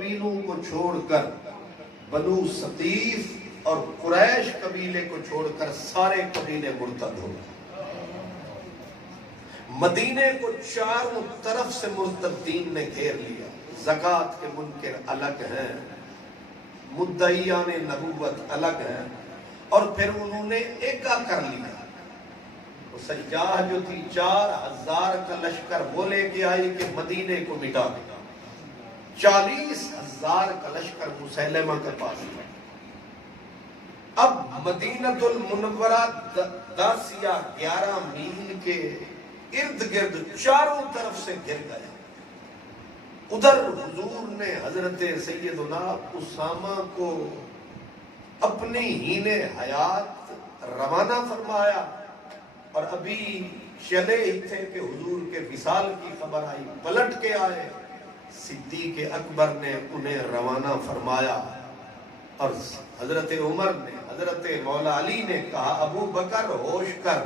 قبیلوں کو چھوڑ کر بنو ثقیف اور قریش قبیلے کو چھوڑ کر سارے قبیلے مرتد ہو گئے۔ مدینے کو چاروں طرف سے مرتدین نے گھیر لیا۔ زکوٰۃ کے منکر الگ ہیں، مدعیان نبوت الگ ہیں، اور پھر انہوں نے ایکا کر لیا۔ وہ سیاح جو تھی 4000 کا لشکر وہ لے کے آئی کہ مدینے کو مٹا دیا۔ 40,000 کا لشکر مسیلمہ کے پاس تھا۔ اب مدینہ المنورہ 10 یا 11 میل کے ارد گرد چاروں طرف سے گر گئے۔ ادھر حضور نے حضرت سیدنا اسامہ کو اپنی ہین حیات روانہ فرمایا، اور ابھی چلے ہی تھے کہ حضور کے وصال کی خبر آئی، پلٹ کے آئے۔ صدیق اکبر نے انہیں روانہ فرمایا، اور حضرت عمر نے، حضرت مولا علی نے کہا ابو بکر ہوش کر،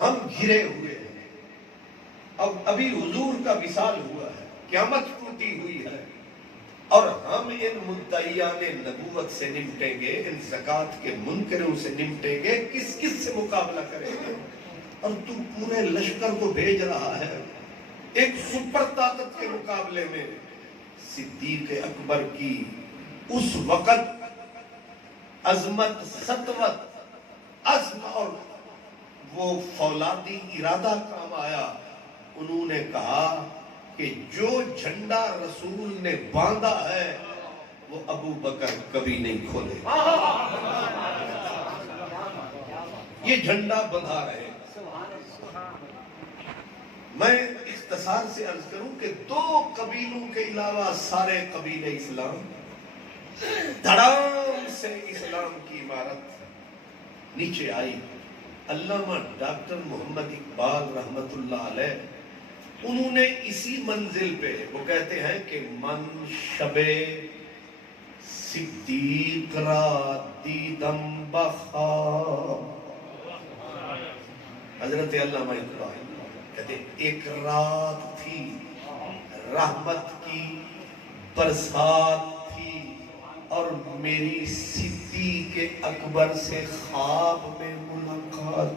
ہم گھرے ہوئے ہیں، اب ابھی حضور کا وصال ہوا ہے، قیامت ٹوٹی ہوئی ہے، اور ہم ان مدعیان نبوت سے نمٹیں گے، ان زکوٰۃ کے منکروں سے نمٹیں گے، کس کس سے مقابلہ کریں گے؟ اور تو پورے لشکر کو بھیج رہا ہے ایک سپر طاقت کے مقابلے میں۔ صدیق اکبر کی اس وقت عظمت، سطوت، عزم اور وہ فولادی ارادہ کام آیا۔ انہوں نے کہا کہ جو جھنڈا رسول نے باندھا ہے وہ ابو بکر کبھی نہیں کھولے، یہ جھنڈا بندھا رہے۔ میں اختصار سے عرض کروں کہ 2 قبیلوں کے علاوہ سارے قبیلے اسلام، دھڑام سے اسلام کی عمارت نیچے آئی۔ علامہ ڈاکٹر محمد اقبال رحمت اللہ علیہ، انہوں نے اسی منزل پہ وہ کہتے ہیں کہ من شب صدیق را دیدم بخواب، حضرت علامہ اقبال کہتے ہیں ایک رات تھی، رحمت کی برسات تھی، اور میری صدیق اکبر سے خواب میں ملاقات۔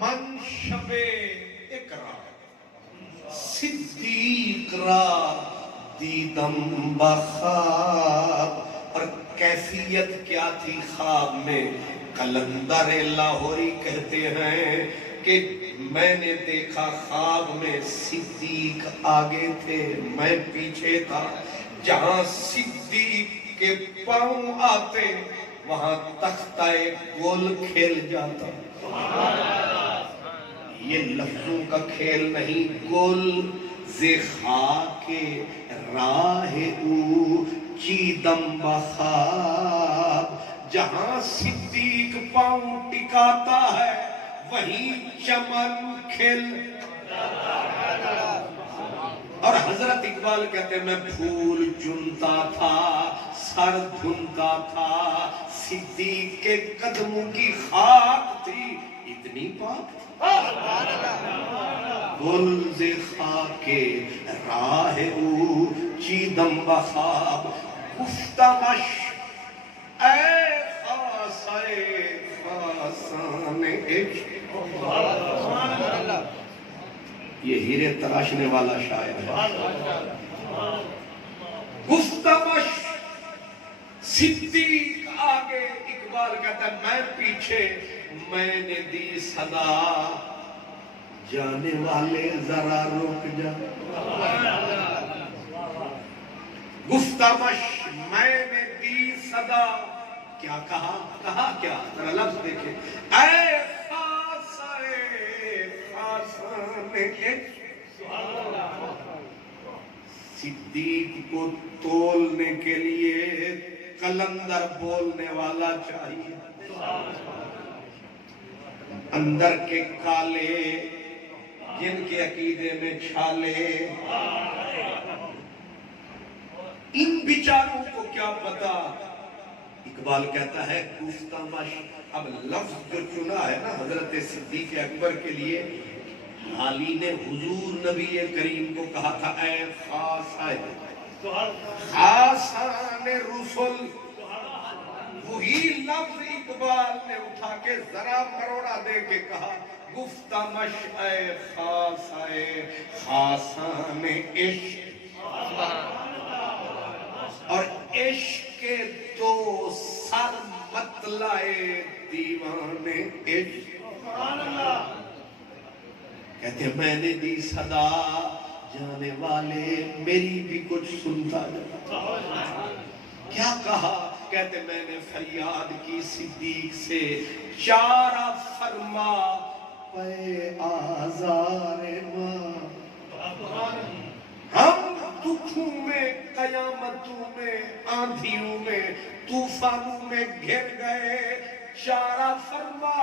من شب صدیق را دیدم بخواب، اور کیفیت کیا تھی خواب میں؟ قلندر لاہوری کہتے ہیں کہ میں نے دیکھا خواب میں صدیق آگے تھے، میں پیچھے تھا، جہاں صدیق کے پاؤں آتے وہاں تختہ گول کھیل جاتا۔ یہ لفظوں کا کھیل نہیں، گل ز خاک راہ او چیدم بخواب، جہاں صدیق پاؤں ٹکاتا ہے وہیں چمن کھل۔ اور حضرت اقبال کہتے ہیں میں پھول چنتا تھا، سر دھنتا تھا، صدیق کے قدموں کی خاک تھی اتنی پاک۔ گل ز خاک راہ او چیدم بخواب، گفتمش اے خاصے خاصان عشق۔ یہ ہیرے تراشنے والا شاعر ہے۔ گفتمش، صدیق آگے، اقبال کہتا ہے میں پیچھے، میں نے دی صدا جانے والے ذرا رک جا۔ گفتمش، میں نے دی صدا، کیا کہا؟ کہا کیا؟ ذرا لفظ دیکھیں، اے خاصے خاصان عشق۔ صدیق کو تولنے کے لیے قلندر بولنے والا چاہیے، اندر کے کالے جن کے عقیدے میں چھالے، ان بیچاروں کو کیا پتا۔ اقبال کہتا ہے گفتمش، اب لفظ جو چنا ہے نا حضرت صدیق اکبر کے لیے، حالی نے حضور نبی کریم کو کہا تھا اے خاصان رسول، وہی لفظ اقبال نے اٹھا کے ذرا مروڑا دے کے کہا گفتمش اے خاصان عشق، اور عشق کے دو سر مطلعے دیوان عشق۔ کہتے ہیں میں نے دی صدا جانے والے میری بھی کچھ سنتا جا۔ کیا کہا؟ کہتے میں نے فریاد کی صدیق سے چارہ فرما پے آزار ماں، ہم دکھوں میں قیامتوں میں آندھیوں میں طوفانوں میں گھر گئے، چارہ فرما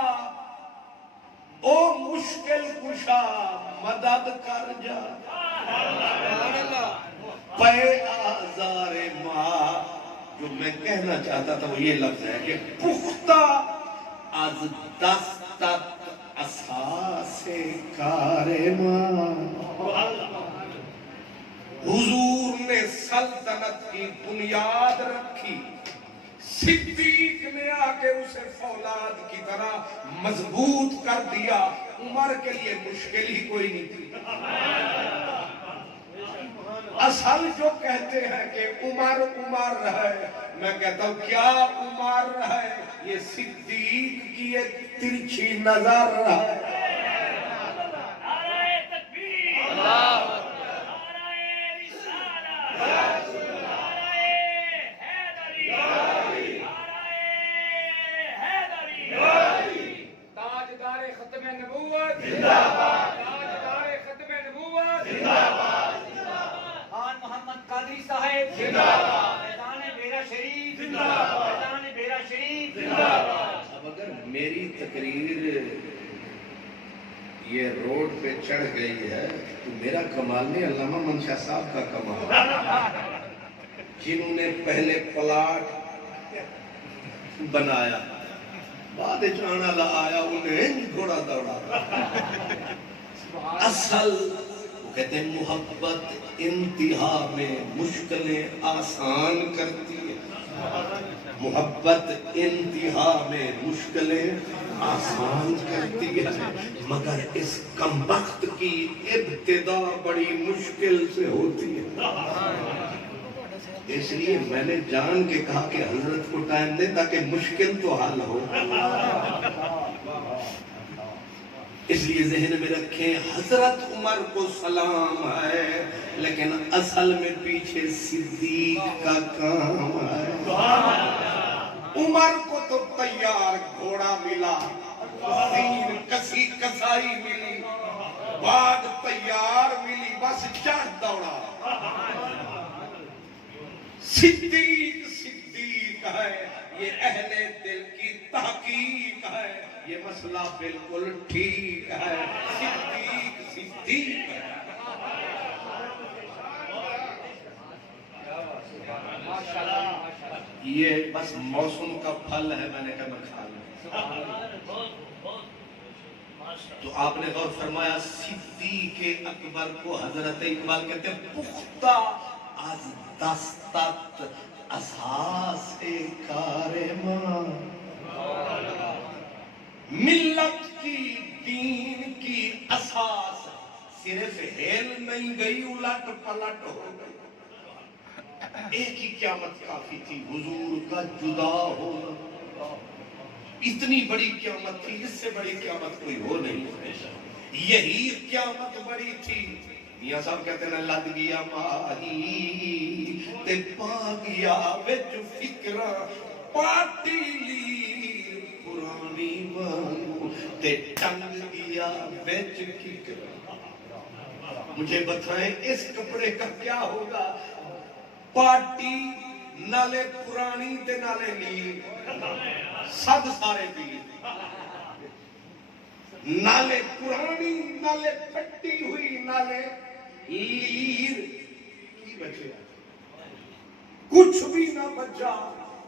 او مشکل کشا مدد کر جا، پے آزار ماں۔ جو میں کہنا چاہتا تھا وہ یہ لفظ ہے کہ پختہ از دستت اساس کار ماں، حضور نے سلطنت کی بنیاد رکھی، صدیق نے آ کے اسے فولاد کی طرح مضبوط کر دیا۔ عمر کے لیے مشکل ہی کوئی نہیں تھی۔ اصل جو کہتے ہیں کہ عمر ہے، میں کہتا ہوں کیا عمر ہے، یہ صدیق کی ایک ترچھی نظر ہے۔ اب اگر میری تقریر یہ روڈ پہ چڑھ گئی ہے تو میرا کمال نہیں، علامہ منشا صاحب کا کمال، جنہوں نے پہلے پلاٹ بنایا بعد چانا لایا انہیں گھوڑا دوڑا۔ اصل کہتے ہیں محبت انتہا میں مشکلیں آسان کرتی ہے، محبت انتہا میں مشکلیں آسان کرتی ہے، مگر اس کمبخت کی ابتدا بڑی مشکل سے ہوتی ہے۔ اس لیے میں نے جان کے کہا کہ حضرت کو ٹائم دے تاکہ مشکل تو حل ہو۔ اس لیے ذہن میں رکھیں حضرت عمر کو سلام ہے، لیکن اصل میں پیچھے صدیق کا کام ہے۔ عمر کو تو تیار گھوڑا ملا، زین کسی کسائی ملی، باغ تیار ملی، بس چڑھ دوڑا۔ صدیق ہے، یہ اہل دل کی تحقیق ہے، یہ مسئلہ بالکل ٹھیک ہے، صدیق ہے۔ یہ بس موسم کا پھل ہے، میں نے کہا میں کھا لوں۔ تو آپ نے غور فرمایا صدیق اکبر کو حضرت اقبال کہتے ہیں پختہ از دستت اساس کار ماں، ملت کی دین کی اساس صرف ہل نہیں گئی، الٹ پلٹ ہو گئی۔ ایک ہی قیامت کافی تھی، حضور کا جدا ہونا، اتنی بڑی قیامت تھی، اس سے بڑی قیامت کوئی ہو نہیں، یہی قیامت بڑی تھی۔ میاں صاحب کہتے ہیں لد گیا ماہی تے پا گیا وچ فکرہ، پاٹی لی پرانی وانگو تے ٹنگ گیا وچ فکرہ۔ مجھے بتائیں اس کپڑے کا کیا ہوگا؟ پاٹی نالے پرانی تے نالے نیل، سب سارے پیل، نالے پرانی نالے پھٹی ہوئی نالے لیر، کی بچے کچھ بھی نہ بچا۔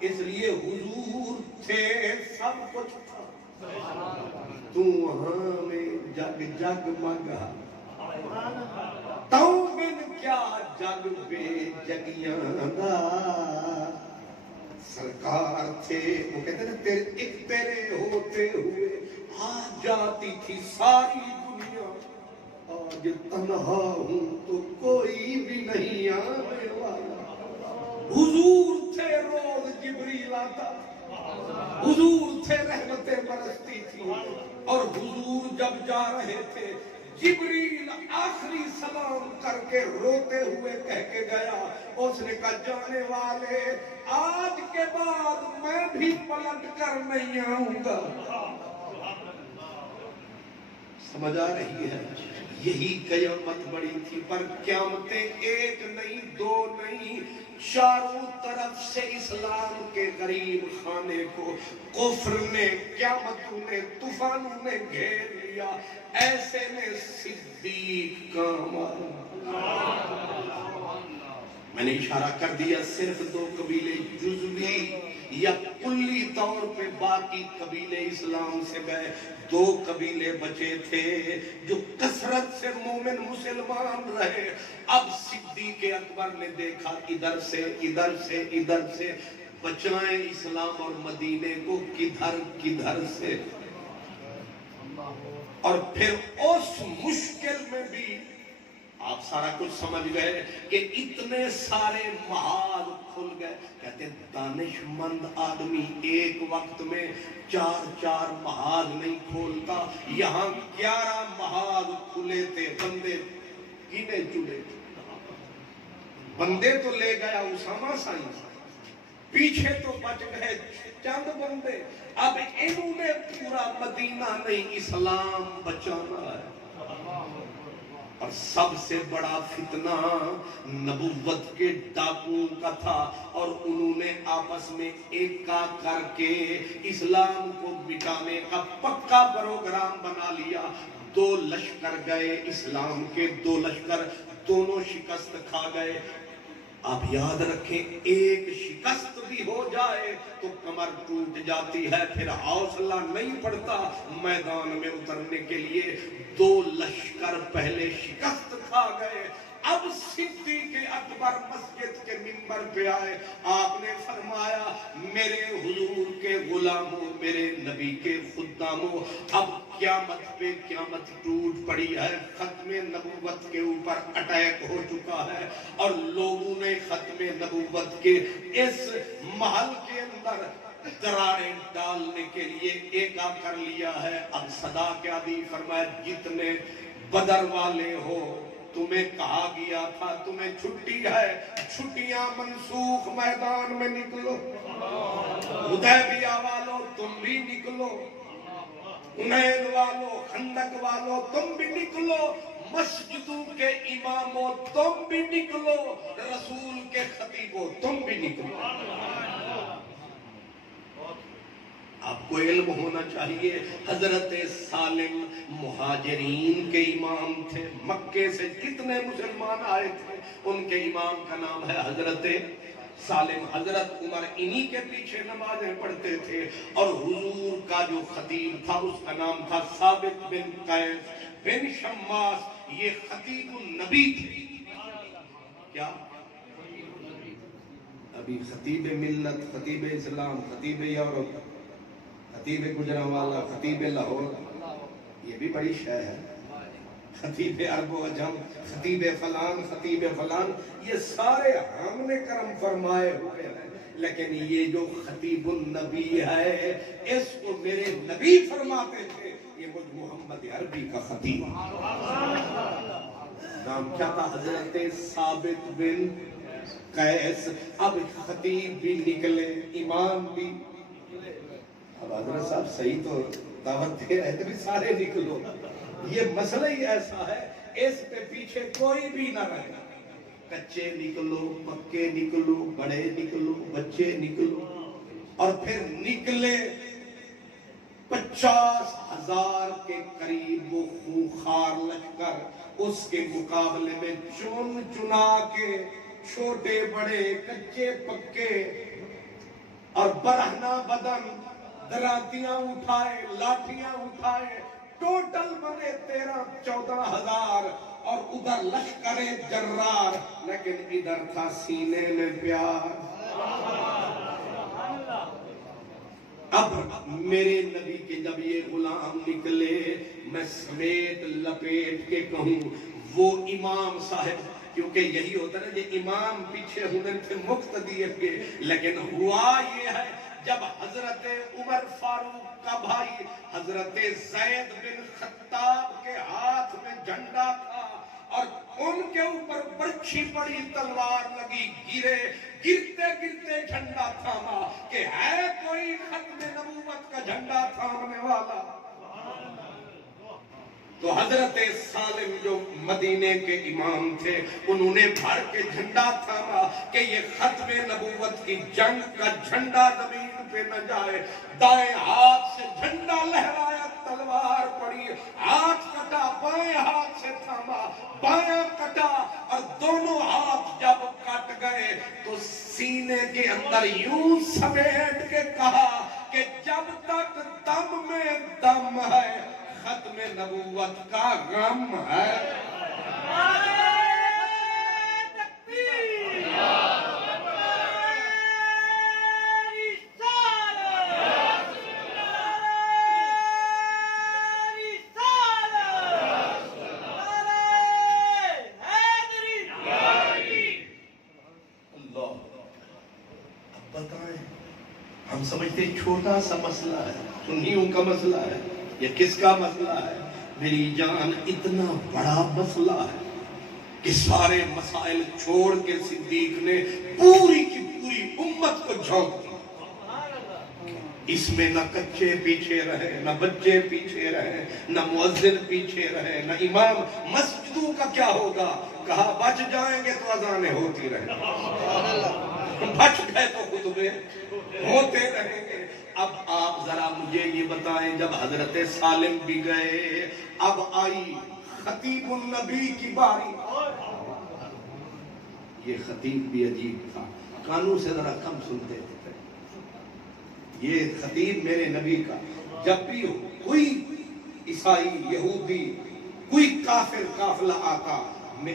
اس لیے حضور تھے سب کچھ تھا، تو وہاں میں جگ جگ مگا تو بن کیا جگ بے جگیاں دا سرکار تھے وہ کہتے ہیں ایک تیرے ہوتے ہوئے آ جاتی تھی ساری دنیا آج تنہا ہوں تو کوئی بھی نہیں آنے والا حضور تھے روز جبریل آتا حضور تھے رحمتیں برستی تھی اور حضور جب جا رہے تھے جبریل آخری سلام کر کے روتے ہوئے کہہ کے گیا اس نے کہا جانے والے آج کے بعد میں بھی پلٹ کر نہیں آؤں گا سمجھ آ رہی ہے یہی قیامت بڑی تھی پر قیامتیں ایک نہیں دو نہیں چاروں طرف سے اسلام کے غریب خانے کو کفر نے قیامتوں نے طوفانوں نے گھیر لیا ایسے میں صدیق کام آیا میں نے اشارہ کر دیا صرف دو قبیلے جزوی یا کلی طور پہ باقی قبیلے اسلام سے گئے دو قبیلے بچے تھے جو کثرت سے مومن مسلمان رہے اب صدیق اکبر نے دیکھا ادھر سے ادھر سے ادھر سے بچائیں اسلام اور مدینے کو کدھر کدھر سے اور پھر اس مشکل میں بھی آپ سارا کچھ سمجھ گئے کہ اتنے سارے محاذ کھل گئے کہتے ہیں دانش مند آدمی ایک وقت میں 4 محاذ نہیں کھولتا یہاں 11 محاذ کھلے تھے بندے کینے چڑے بندے تو لے گیا اسامہ سائنس پیچھے تو بچ گئے چند بندے اب انہوں نے پورا مدینہ نہیں اسلام بچانا ہے اور سب سے بڑا فتنہ نبوت کے ڈاکوں کا تھا اور انہوں نے آپس میں ایکا کر کے اسلام کو مٹانے کا پکا پروگرام بنا لیا 2 لشکر گئے اسلام کے 2 لشکر دونوں شکست کھا گئے آپ یاد رکھیں ایک شکست بھی ہو جائے تو کمر ٹوٹ جاتی ہے پھر حوصلہ نہیں پڑتا میدان میں اترنے کے لیے 2 لشکر پہلے شکست کھا گئے اب صدیق اکبر مسجد کے منبر پہ آئے آپ نے فرمایا میرے حضور کے غلاموں میرے نبی کے خداموں اب قیامت پہ قیامت ٹوٹ پڑی ہے ختم نبوت کے اوپر اٹیک ہو چکا ہے اور لوگوں نے ختم نبوت کے اس محل کے اندر دراریں ڈالنے کے لیے ایکا کر لیا ہے اب صدا کیا دی فرمایا جتنے بدر والے ہو تمہیں کہا گیا تھا تمہیں چھٹی ہے چھٹیاں منسوخ میدان میں نکلو حدیبیہ والو تم بھی نکلو حنین والو خندق والو تم بھی نکلو مسجدوں کے اماموں تم بھی نکلو رسول کے خطیبوں تم بھی نکلو آپ کو علم ہونا چاہیے حضرت سالم مہاجرین کے امام تھے مکے سے جتنے مسلمان آئے تھے ان کے امام کا نام ہے حضرت سالم حضرت عمر انہی کے پیچھے نمازیں پڑھتے تھے اور حضور کا جو خطیب تھا اس کا نام تھا ثابت بن قیس بن شماس یہ خطیب النبی تھے کیا ابھی خطیب ملت خطیب اسلام خطیب یورپ خطیب گجرانوالا خطیب لاہور یہ بھی بڑی شے ہے خطیب عرب و عجم خطیب فلان یہ سارے ہم نے کرم فرمائے ہوئے ہیں لیکن یہ جو خطیب النبی ہے اس کو میرے نبی فرماتے تھے یہ مجھ محمد عربی کا خطیب نام کیا تھا حضرت ثابت بن قیس اب خطیب بھی نکلے امام بھی اب حضرت صاحب صحیح تو دعوت دے رہے تھے سارے نکلو یہ مسئلہ ہی ایسا ہے اس پہ پیچھے کوئی بھی نہ رہے کچے نکلو پکے نکلو بڑے نکلو بچے نکلو اور پھر نکلے 50,000 کے قریب وہ خوخار لشکر اس کے مقابلے میں چن چنا کے چھوٹے بڑے کچے پکے اور برہنہ بدن دراتیاں اٹھائے، لاٹھیاں اٹھائے، ٹوٹل بنے 13-14 ہزار، اور ادھر لشکر جرار، لیکن ادھر تھا سینے میں پیار۔ اب میرے نبی کے جب یہ غلام نکلے، میں سمیت لپیٹ کے کہوں وہ امام صاحب، کیونکہ یہی ہوتا ہے یہ امام پیچھے ہونے تھے مقتدی کے، لیکن ہوا یہ ہے جب حضرت عمر فاروق کا بھائی حضرت زید بن خطاب کے ہاتھ میں جھنڈا تھا اور ان کے اوپر برچھی پڑی تلوار لگی، گرتے گرتے جھنڈا تھاما کہ ہے کوئی ختم نبوت کا جھنڈا تھامنے والا۔ تو حضرت سالم جو مدینے کے امام تھے، انہوں نے بھر کے جھنڈا تھاما کہ یہ ختم نبوت کی جنگ کا جھنڈا زمین پہ نہ جائے۔ دائیں ہاتھ سے جھنڈا لہرایا، تلوار پڑی، ہاتھ کٹا، بائیں ہاتھ سے تھاما، بائیں کٹا، اور دونوں ہاتھ جب کٹ گئے تو سینے کے اندر یوں سمیٹ کے کہا کہ جب تک دم میں دم ہے ختم نبوت کا غم ہے۔ ہم سمجھتے چھوٹا سا مسئلہ ہے، سنیوں کا مسئلہ ہے، یہ کس کا مسئلہ ہے؟ میری جان اتنا بڑا مسئلہ ہے کہ سارے مسائل چھوڑ کے صدیق نے پوری کی پوری امت کو جھونک دیا۔ اس میں نہ کچے پیچھے رہے، نہ بچے پیچھے رہے، نہ مؤذن پیچھے رہے، نہ امام۔ مسجدوں کا کیا ہوگا؟ کہا بچ جائیں گے تو اذانیں ہوتی رہیں گے، بچ گئے تو خطبے ہوتے رہیں گے۔ اب آپ ذرا مجھے یہ بتائیں، جب حضرت سالم بھی گئے، اب آئی خطیب النبی کی باری۔ یہ خطیب بھی عجیب تھا، کانوں سے ذرا کم سنتے تھے۔ یہ خطیب میرے نبی کا، جب بھی کوئی عیسائی، یہودی، کوئی کافر قافلہ آتا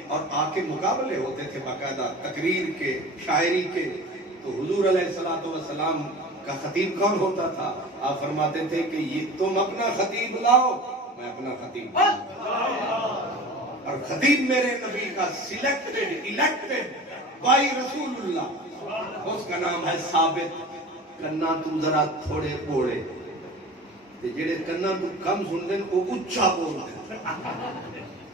اور آ کے مقابلے ہوتے تھے باقاعدہ تقریر کے، شاعری کے، تو حضور علیہ السلام کا خطیب کون ہوتا تھا؟ آپ فرماتے تھے کہ یہ تم اپنا خطیب لاؤ، میں اپنا خطیب لاؤں۔ اور خطیب میرے نبی کا سلیکٹڈ، الیکٹڈ بائی رسول اللہ، اس کا نام ہے ثابت۔ کنا تو ذرا تھوڑے بوڑے تے جڑے کنا تو کم سن دیں وہ اچھا بول دیں،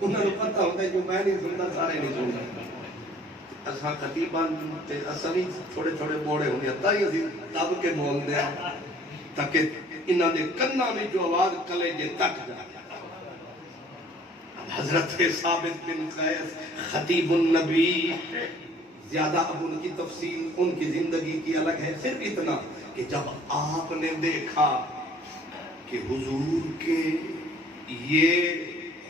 انہوں نے پتہ ہوتا ہے جو میں نہیں سنتا سارے نہیں سنتا۔ اساں خطیبان تے اساں بھی تھوڑے تھوڑے بوڑے ہونے تا ہی اسی دب کے بول دیں تاکہ انہاں دے کنا میں جو آواز کلیجے تک جائے۔ حضرت ثابت بن قیس خطیب النبی، زیادہ اب ان کی تفصیل ان کی زندگی کی الگ ہے، صرف اتنا کہ جب آپ نے دیکھا کہ حضور کے یہ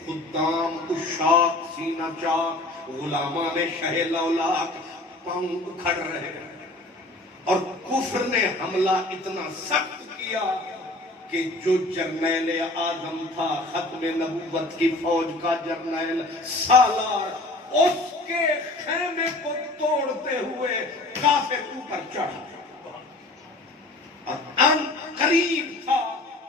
خدام اشاق سینہ چاک غلامان شہ لولاک پاؤں اکھڑ رہے اور کفر نے حملہ اتنا سخت کیا کہ جو جرنیل اعظم تھا، ختم نبوت کی فوج کا جرنیل سالار، اس کے خیمے کو توڑتے ہوئے کافر اوپر چڑھا اور ان قریب تھا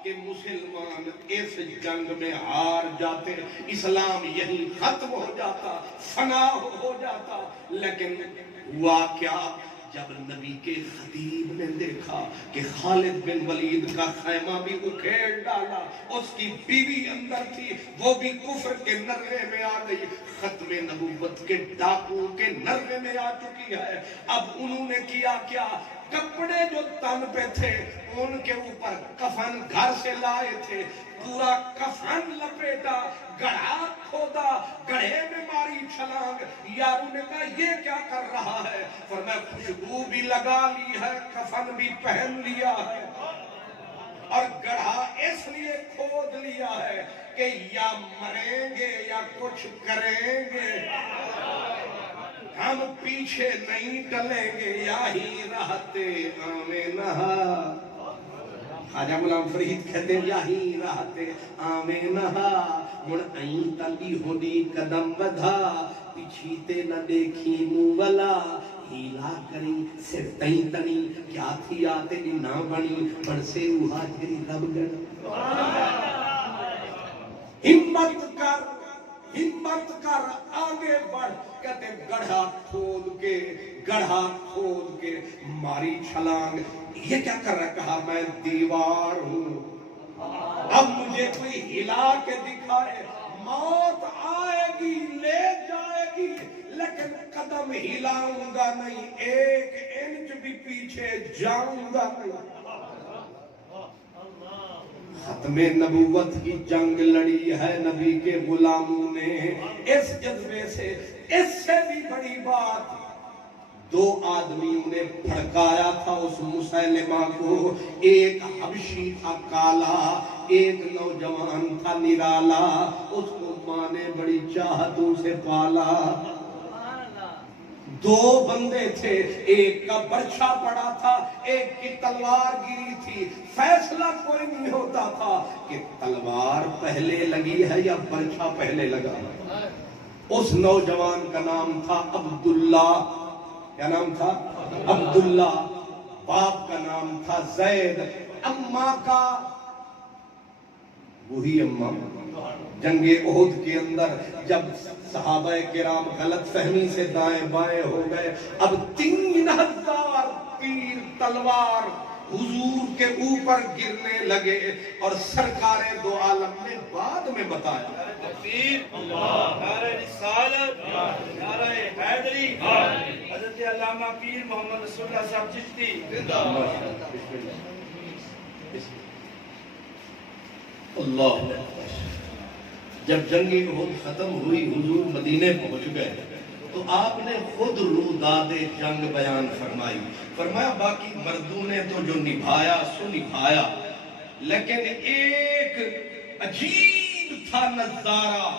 کہ مسلمان اس جنگ میں ہار جاتے، اسلام یہیں ختم ہو جاتا، فنا ہو جاتا۔ لیکن ہوا کیا؟ جب نبی کے خطیب نے دیکھا کہ خالد بن ولید کا خیمہ بھی اکھیڑ ڈالا، اس کی بیوی اندر تھی، وہ بھی کفر کے نرغے میں آ گئی، ختم نبوت کے ڈاکو کے نرغے میں آ چکی ہے۔ اب انہوں نے کیا کیا؟ کپڑے جو تن پہ تھے ان کے اوپر کفن گھر سے لائے تھے، پورا کفن لپیٹا، گڑھا کھودا، گڑھے میں ماری چھلانگ۔ یاروں نے کہا یہ کیا کر رہا ہے؟ فرمایا خوشبو بھی لگا لی ہے، کفن بھی پہن لیا ہے، اور گڑھا اس لیے کھود لیا ہے کہ یا مریں گے یا کچھ کریں گے، ہم پیچھے نہیں ڈلیں گے، یا ہی رہتے آمینہ خواجہ غلام فرید کہتے ہیں یہی راتے آمیں نہا مڑ این تلی ہونی قدم بدھا پیچھیتے نہ دیکھی مولا ہیلا کری صرف تئی تنی کیا تھی آتے نہ بنی پر سے اوہا تیری رب گڑ ہمت کر آگے بڑھ کہتے گڑھا کھود کے ماری چھلانگ یہ کیا کر رہا کہا میں دیوار ہوں اب مجھے کوئی ہلا کے دکھائے موت آئے گی لے جائے گی لیکن قدم ہلاؤں گا نہیں ایک انچ بھی پیچھے جاؤں گا نہیں ختم نبوت کی جنگ لڑی ہے نبی کے غلاموں نے اس جذبے سے اس سے بھی بڑی بات دو آدمیوں نے بھڑکایا تھا اس مسیلمہ کو ایک حبشی تھا کالا ایک نوجوان تھا نرالا اس کو ماں نے بڑی چاہتوں سے پالا دو بندے تھے ایک کا برچھا پڑا تھا ایک کی تلوار گری تھی فیصلہ کوئی نہیں ہوتا تھا کہ تلوار پہلے لگی ہے یا برچھا پہلے لگا اس نوجوان کا نام تھا عبداللہ کیا نام تھا عبداللہ باپ کا نام تھا زید اماں کا وہی اماں جنگ احد کے اندر جب صحابہ کرام غلط فہمی سے دائیں بائیں ہو گئے اب 3000 تیر تلوار حضور کے اوپر گرنے لگے اور سرکار دو عالم نے بعد میں بتایا نعرہ رسالت نعرہ حیدری حضرت علامہ پیر محمد رسول اللہ صاحب چشتی اللہ جب جنگ احد ختم ہوئی حضور مدینے پہنچ گئے تو آپ نے خود روداد جنگ بیان فرمایا باقی مردوں نے تو جو نبھایا سو نبھایا لیکن ایک عجیب تھا نظارہ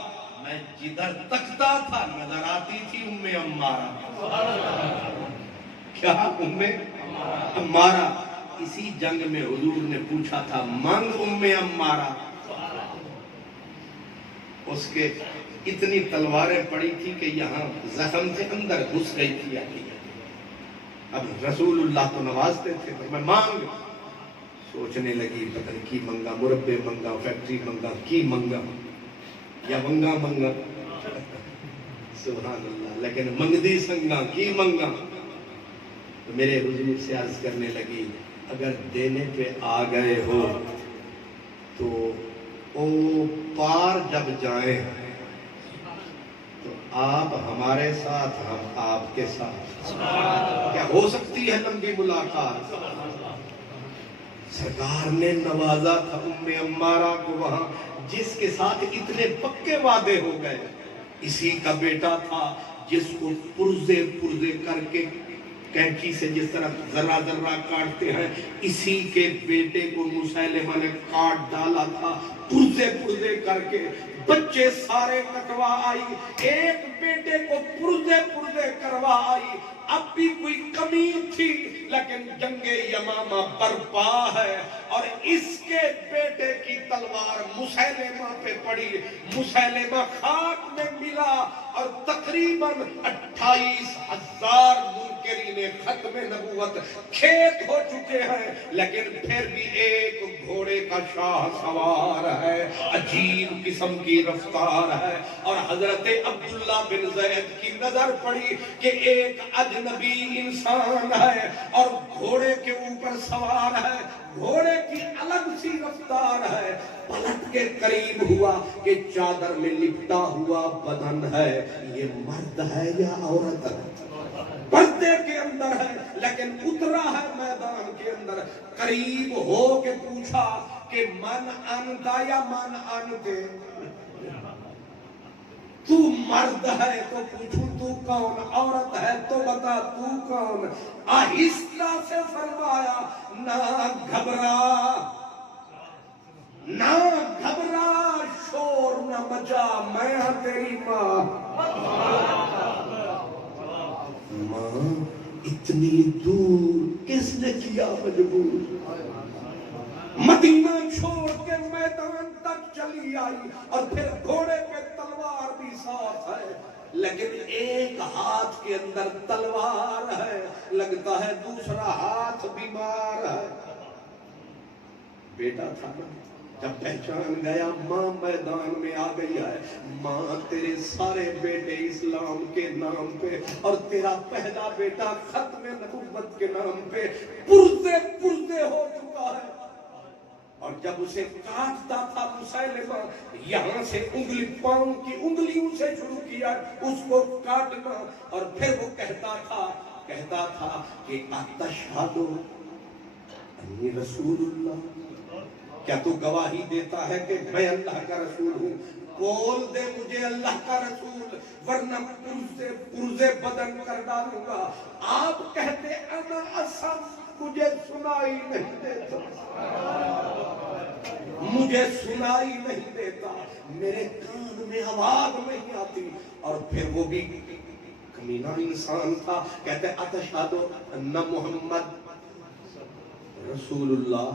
میں جدھر تکتا تھا نظر آتی تھی ام عمارہ کیا ام عمارہ اسی جنگ میں حضور نے پوچھا تھا منگ ام عمارہ اس کے اتنی تلواریں پڑی تھی کہ یہاں زخم سے اندر گھس گئی تھی اب رسول اللہ تو نوازتے تھے پر میں مانگ سوچنے لگی پتہ کی منگا مربے منگا فیکٹری منگا کی منگا یا منگا منگا سبحان اللہ لیکن منگدی سنگا کی منگا تو میرے حضور سے عرض کرنے لگی اگر دینے پہ آ گئے ہو تو او پار جب جائیں تو آپ ہمارے ساتھ ہم آپ کے ساتھ کیا ہو سکتی ہے لمبی ملاقات سرکار نے نوازا تھا ام عمارہ کو وہاں جس کے ساتھ اتنے پکے وعدے ہو گئے اسی کا بیٹا تھا جس کو پرزے کر کے کینچی سے جس طرح ذرہ ذرہ کاٹتے ہیں اسی کے بیٹے کو مسیلمہ نے کاٹ ڈالا تھا پرزے کر کے بچے سارے کٹوا آئی ایک بیٹے کو پرزے کروا آئی اب بھی کوئی کمی تھی لیکن جنگ یمامہ برپا ہے اور اس کے بیٹے کی تلوار مسیلمہ پہ پڑی مسیلمہ خاک میں ملا اور تقریباً 28,000 منکرین ختم نبوت کھیت ہو چکے ہیں لیکن پھر بھی ایک گھوڑے کا شاہ سوار ہے عجیب قسم کی رفتار ہے اور حضرت عبداللہ بن زید کی نظر پڑی کہ ایک اجنبی انسان ہے اور گھوڑے کے اوپر سوار ہے گھوڑے کی الگ سی رفتار ہے پلٹ کے قریب ہوا کہ چادر میں لپٹا ہوا بدن ہے یہ مرد ہے یا عورت ہے پردے کے اندر ہے لیکن اترا ہے میدان کے اندر قریب ہو کے پوچھا کہ من انتا یا من انتے تو مرد ہے تو پوچھو تو کون عورت ہے تو بتا تو کون آہستہ سے فرمایا نہ گھبرا شور نہ مچا میں ہاں تیری ماں اتنی دور کس نے کیا مجبور مدینہ چھوڑ کے میدان تک چلی آئی اور پھر گھوڑے پہ تلوار بھی ساتھ ہے، لیکن ایک ہاتھ کے اندر تلوار ہے، لگتا ہے دوسرا ہاتھ بیمار ہے۔ بیٹا تھا نا، جب پہچان گیا ماں میدان میں آ گئی ہے، ماں تیرے سارے بیٹے اسلام کے نام پہ اور تیرا پہلا بیٹا ختم نبوت کے نام پہ پرزے پرزے ہو چکا ہے۔ اور جب اسے کاٹتا تھا مسیلمہ، یہاں سے انگلی، پاؤں کی انگلیوں سے شروع کیا اس کو کاٹنا، اور پھر وہ کہتا تھا کہ اتشہد انی رسول اللہ، کیا تو گواہی دیتا ہے کہ میں اللہ کا رسول ہوں؟ بول دے مجھے اللہ کا رسول، ورنہ پرزے بدن کر ڈالوں گا۔ آپ کہتے انا اسم، مجھے سنائی نہیں دیتا، مجھے سنائی نہیں دیتا، میرے کان میں آواز نہیں آتی۔ اور پھر وہ بھی کمینہ انسان تھا، کہتے اتشہد ان محمد رسول اللہ،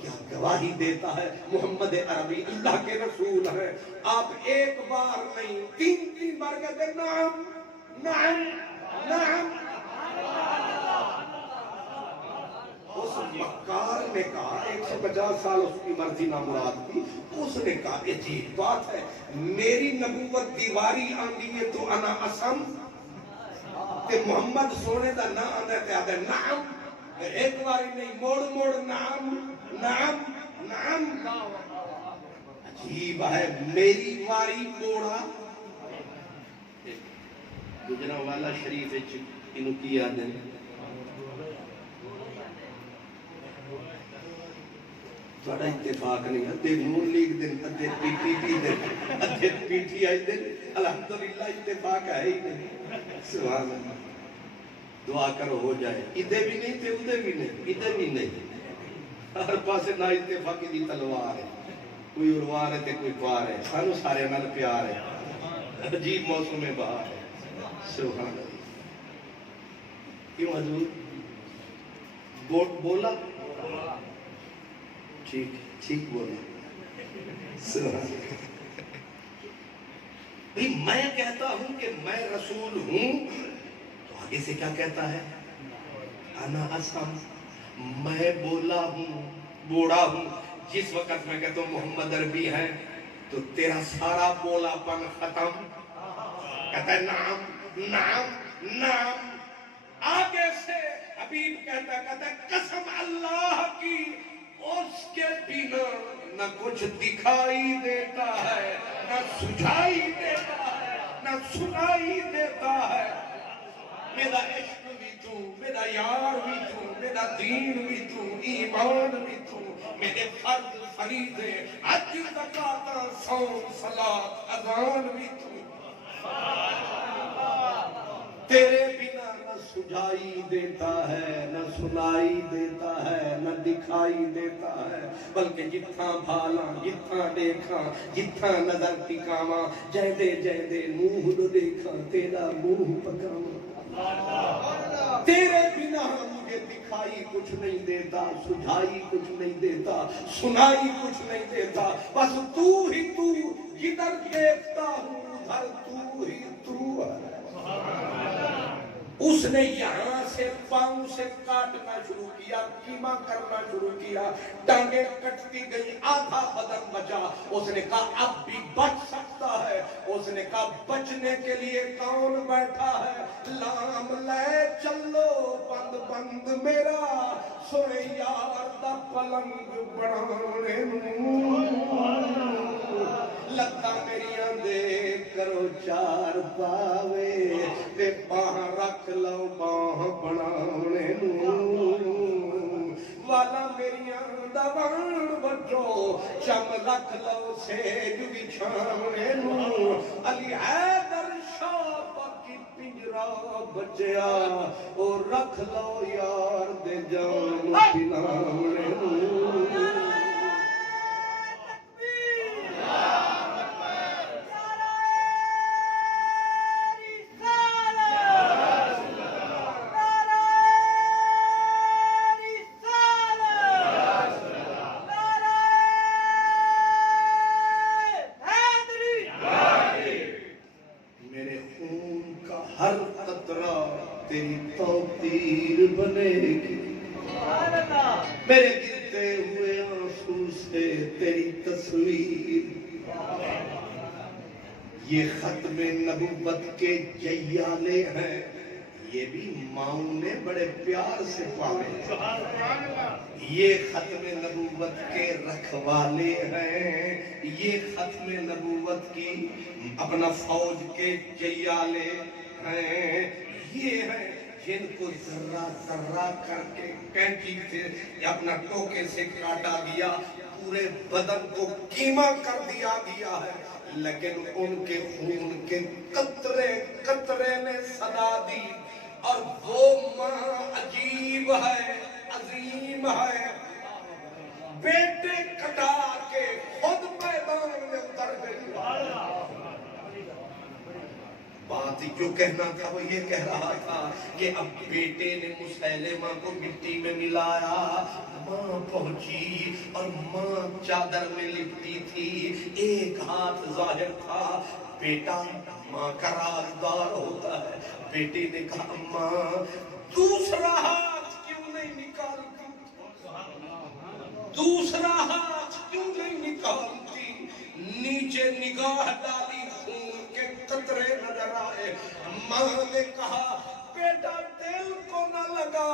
کیا گواہی دیتا ہے محمد عربی اللہ کے رسول ہے؟ آپ ایک بار نہیں، تین بار کہتے نعم نعم نعم۔ اس مکار نے کہا، 150 سال اس کی مرضی نامراد کی، اس نے کہا عجیب بات ہے، میری نبوت دیواری آنگی ہے تو انا اسم تے محمد سونے دا نا آنے تے آدھے نعم، ایک باری نہیں، موڑ موڑ نعم نعم نعم۔ عجیب ہے، میری واری موڑا۔ گجرا والا شریف انہوں کی یاد ہے، بڑا اتفاق نہیں، ادھے نون لیگ دن، ادھے پی ٹی پی دن، ادھے پی ٹی آئی دن، الحمدللہ اتفاق ہے ہی نہیں۔ سبحان اللہ، دعا کرو ہو جائے۔ ادھے بھی نہیں تھے، ادھے بھی نہیں، ادھے بھی نہیں، ہر پاسے نا اتفاقی دی تلوار ہے، کوئی اروار ہے تے کوئی پار ہے، سانو سارے نال پیار ہے، عجیب موسم میں بہار ہے۔ سبحان اللہ، کیوں حضور بولا ٹھیک بولا۔ سبحان اللہ، بھئی میں کہتا ہوں کہ میں رسول ہوں، تو آگے سے کیا کہتا ہے؟ انا اسم، میں بولا ہوں، بوڑا ہوں۔ جس وقت میں کہتا ہوں محمد عربی ہے تو تیرا سارا بولا پن ختم، کہتا ہے نعم نعم نعم۔ آگے سے حبیب کہتا ہے قسم اللہ کی، اس کے بنا نہ کچھ دکھائی دیتا ہے، نہ سجھائی دیتا ہے، نہ سنائی دیتا ہے۔ میرا عشق بھی تو، میرا یار بھی تو، میرا دین بھی تو، ایمان بھی تو، میرے فرض فریضے، حج زکوٰۃ صوم صلاۃ اذان بھی تو۔ تیرے بنا نہ سجائی دیتا ہے، نہ سنائی دیتا ہے، نہ دکھائی دیتا ہے، بلکہ جتھاں بھالاں، جتھاں دیکھاں، جتھاں نظر ٹکاواں، جہدے منہ نو دیکھاں تیرا منہ پکاواں۔ تیرے بنا مجھے دکھائی کچھ نہیں دیتا، سجھائی کچھ نہیں دیتا، سنائی کچھ نہیں دیتا، بس تو ہی تو، جدھر دیکھتا ہوں ادھر تو ہی تو ہے۔ اس نے یہاں سے پاؤں سے کاٹنا شروع کیا، کیما کرنا شروع کیا، ٹانگیں کٹتی گئی، آدھا بدن بچا۔ اس نے کہا اب بھی بچ سکتا ہے۔ اس نے کہا بچنے کے لیے کون بیٹھا ہے؟ لام لے چلو بند بند میرا سونے یار دا پلنگ بڑھانے لتا میریاں دے کرو چار پاوے تے باہ رکھ لو باہ بناونے والا میریاں دوان بچو چم رکھ لو سیج بچھاونے علی حیدر شاہ باقی پنجرا بچیا اور رکھ لو یار دے جان پلاونے تیری توقیر بنے گی، میرے گرتے ہوئے آنسو سے تیری تصویر۔ یہ ختم نبوت کے جیالے ہیں، یہ بھی ماؤں نے بڑے پیار سے پالے۔ یہ ختم نبوت کے رکھوالے ہیں، یہ ختم نبوت کی اپنا فوج کے جیالے ہیں۔ یہ ہیں جن کو ذرہ ذرہ کر کے کینچی سے اپنا ٹوکے سے کاٹا گیا، پورے بدن کو کیما کر دیا گیا ہے، لیکن ان کے خون کے قطرے قطرے نے صدا دی۔ اور وہ ماں عجیب ہے، عظیم ہے، بیٹے کٹا کے خود میدان میں اتر گئی۔ بات جو کہنا تھا وہ یہ کہہ رہا تھا کہ اب بیٹے نے مسیلمہ کو مٹی میں ملایا، ماں پہنچی اور ماں چادر میں لپٹی تھی، ایک ہاتھ ظاہر تھا۔ بیٹا ماں کا رازدار ہوتا ہے، بیٹے نے کہا اماں دوسرا ہاتھ کیوں نہیں نکالتی، دوسرا ہاتھ کیوں نہیں نکالتی؟ نیچے نگاہ ڈالی، خون کے قطرے نظر آئے۔ ماں نے کہا بیٹا دل کو نہ لگا،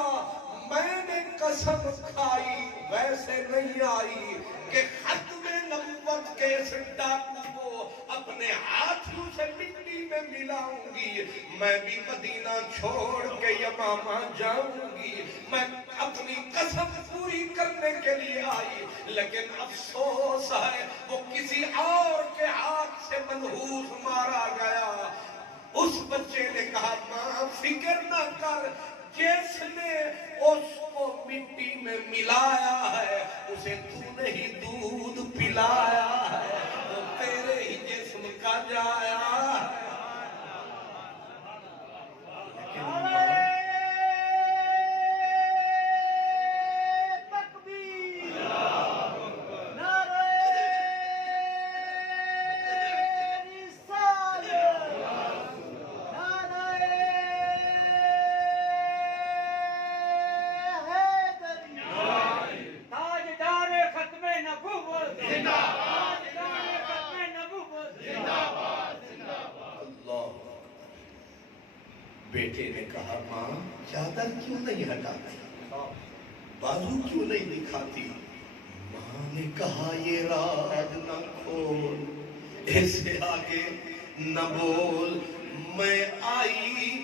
میں نے قسم کھائی ویسے نہیں آئی کہ ختم نبوت کے اس ڈاکو کو اپنے ہاتھوں سے مٹی میں ملاؤں گی، میں بھی مدینہ چھوڑ کے یمامہ جاؤں گی، میں اپنی قسم پوری کرنے کے لیے آئی۔ لیکن افسوس ہے وہ کسی اور کے ہاتھ سے منحوس مارا گیا۔ اس بچے نے کہا ماں فکر نہ کر، جس نے اس کو مٹی میں ملایا ہے اسے تو نے ہی دودھ پلایا ہے، وہ تیرے ہی جسم کا جایا ہے۔ بیٹے نے کہا ماں چادر کیوں نہیں ہٹاتی، بازو کیوں نہیں دکھاتی؟ ماں نے کہا یہ راز نہ کھول، ایسے آگے نہ بول، میں آئی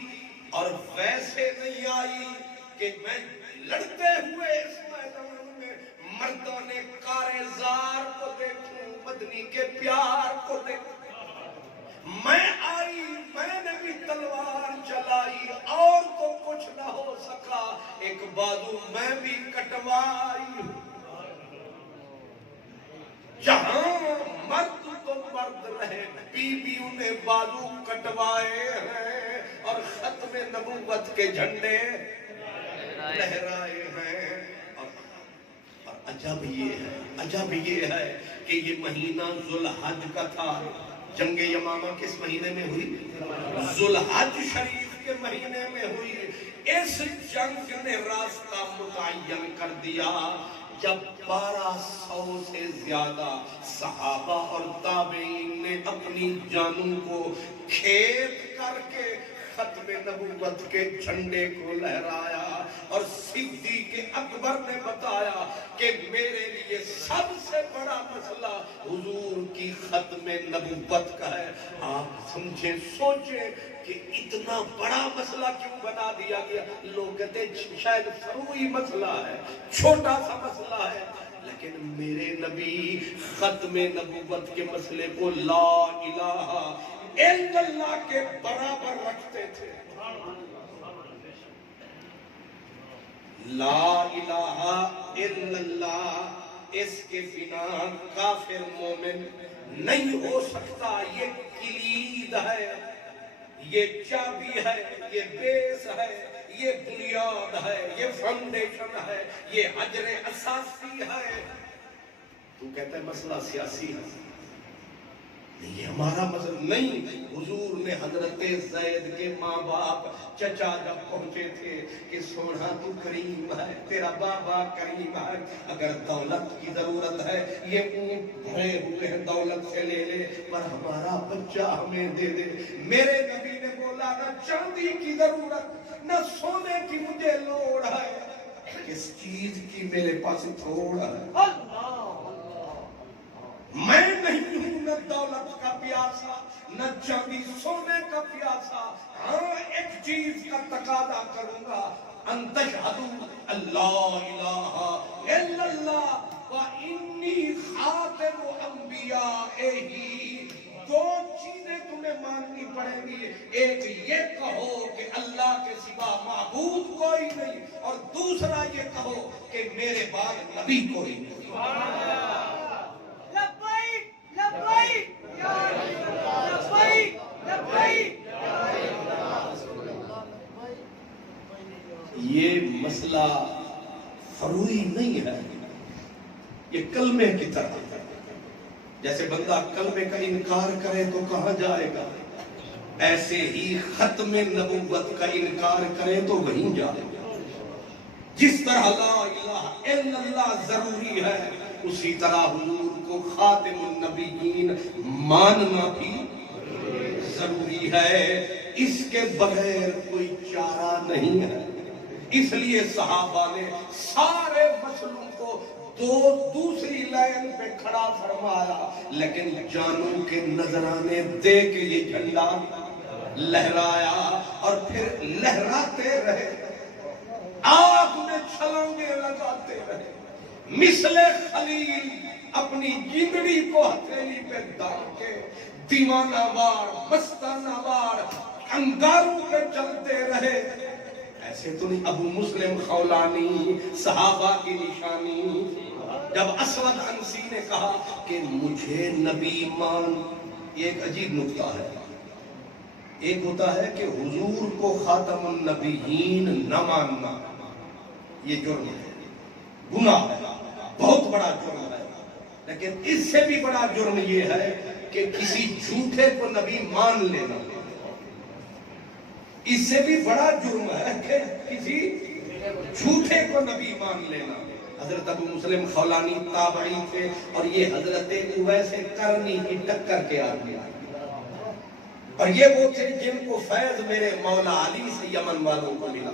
اور ویسے نہیں آئی کہ میں لڑتے ہوئے اس میدان میں مردوں نے کارے زار کو دیکھوں، مدنی کے پیار کو دیکھوں۔ میں آئی، میں نے بھی تلوار چلائی، اور تو کچھ نہ ہو سکا، ایک بازو میں بھی کٹوائی۔ جہاں مرد تو مرد رہے، بیویوں نے بازو کٹوائے ہیں اور ختم نبوت کے جھنڈے لہرائے ہیں۔ اور عجب یہ ہے کہ یہ مہینہ ذوالحج کا تھا۔ جنگ یمامہ کس مہینے میں ہوئی؟ ذوالحج شریف کے مہینے میں ہوئی۔ اس جنگ نے راستہ متعین کر دیا جب 1200 سے زیادہ صحابہ اور تابعین نے اپنی جانوں کو کھیت کر کے ختم نبوت کے جھنڈے کو لہرایا، اور صدیق اکبر نے بتایا کہ میرے لیے سب سے بڑا مسئلہ حضور کی ختم نبوت کا ہے۔ آپ سمجھیں، سوچیں کہ اتنا بڑا مسئلہ کیوں بنا دیا گیا؟ لوگ کہتے ہیں شاید فروعی مسئلہ ہے، چھوٹا سا مسئلہ ہے، لیکن میرے نبی ختم نبوت کے مسئلے کو لا الہ الا اللہ کے برابر رکھتے تھے۔ لا الہ الا اللہ، اس کے بنا کافر مومن نہیں ہو سکتا۔ یہ کلید ہے، یہ چابی ہے، یہ بیس ہے، یہ بنیاد ہے، یہ فاؤنڈیشن ہے، یہ حجر اساسی ہے۔ تو کہتا ہے مسئلہ سیاسی ہے، یہ ہمارا مذہب نہیں. حضور نے حضرت زید کے ماں باپ چچا جب پہنچے تھے کہ سونا تو کریم ہے, تیرا بابا کریم ہے, اگر دولت کی ضرورت ہے یہ اونٹ بھرے ہوئے ہیں دولت سے لے لے, پر ہمارا بچہ ہمیں دے دے. میرے نبی نے بولا نہ چاندی کی ضرورت نہ سونے کی مجھے لوڑ ہے, کس چیز کی میرے پاس تھوڑا ہے. میں نہیں ہوں نہ دولت کا پیاسا نہ چاندی سونے کا پیاسا, ہاں ایک چیز کا تقاضا کروں گا, ان تشہدوا اللہ الہ الا اللہ و انی خاتم انبیائہ. دو چیزیں تمہیں ماننی پڑیں گی, ایک یہ کہو کہ اللہ کے سوا معبود کوئی نہیں, اور دوسرا یہ کہو کہ میرے بعد نبی کوئی نہیں. یہ مسئلہ فروعی نہیں ہے, یہ کلمے کی طرح ہے. جیسے بندہ کلمے کا انکار کرے تو کہاں جائے گا, ایسے ہی ختم نبوت کا انکار کرے تو وہیں جائے گا. جس طرح لا الہ الا اللہ ضروری ہے, اسی طرح حضور کو خاتم النبیین ماننا بھی ضروری ہے. اس کے بغیر کوئی چارہ نہیں ہے. اس لیے صحابہ نے سارے مسلوں کو دوسری لائن پہ کھڑا فرمایا, لیکن جانوں کے نذرانے دے کے یہ جھنڈا لہرایا, اور پھر لہراتے رہے, آگ میں چھلانگے لگاتے رہے. مثل خلیل اپنی جندڑی کو ہتھیلی پہ ڈال کے دیوانہ وار مستانہ وار انگاروں پہ چلتے رہے. ایسے تو نہیں. ابو مسلم خولانی صحابہ کی نشانی, جب اسود عنسی نے کہا کہ مجھے نبی مان, یہ ایک عجیب نکتہ ہے. ایک ہوتا ہے کہ حضور کو خاتم النبیین نہ ماننا, یہ جرم ہے, گناہ ہے, بہت بڑا جرم ہے. لیکن اس سے بھی بڑا جرم یہ ہے کہ کسی جھوٹے کو نبی مان لینا. اس سے بھی بڑا جرم ہے کہ کسی جھوٹے کو نبی مان لینا. حضرت ابو مسلم خولانی تابعی تھے, اور یہ حضرت اویس قرنی کی ٹکر کے آدمی, اور یہ وہ تھے جن کو فیض میرے مولا علی سے یمن والوں کو ملا.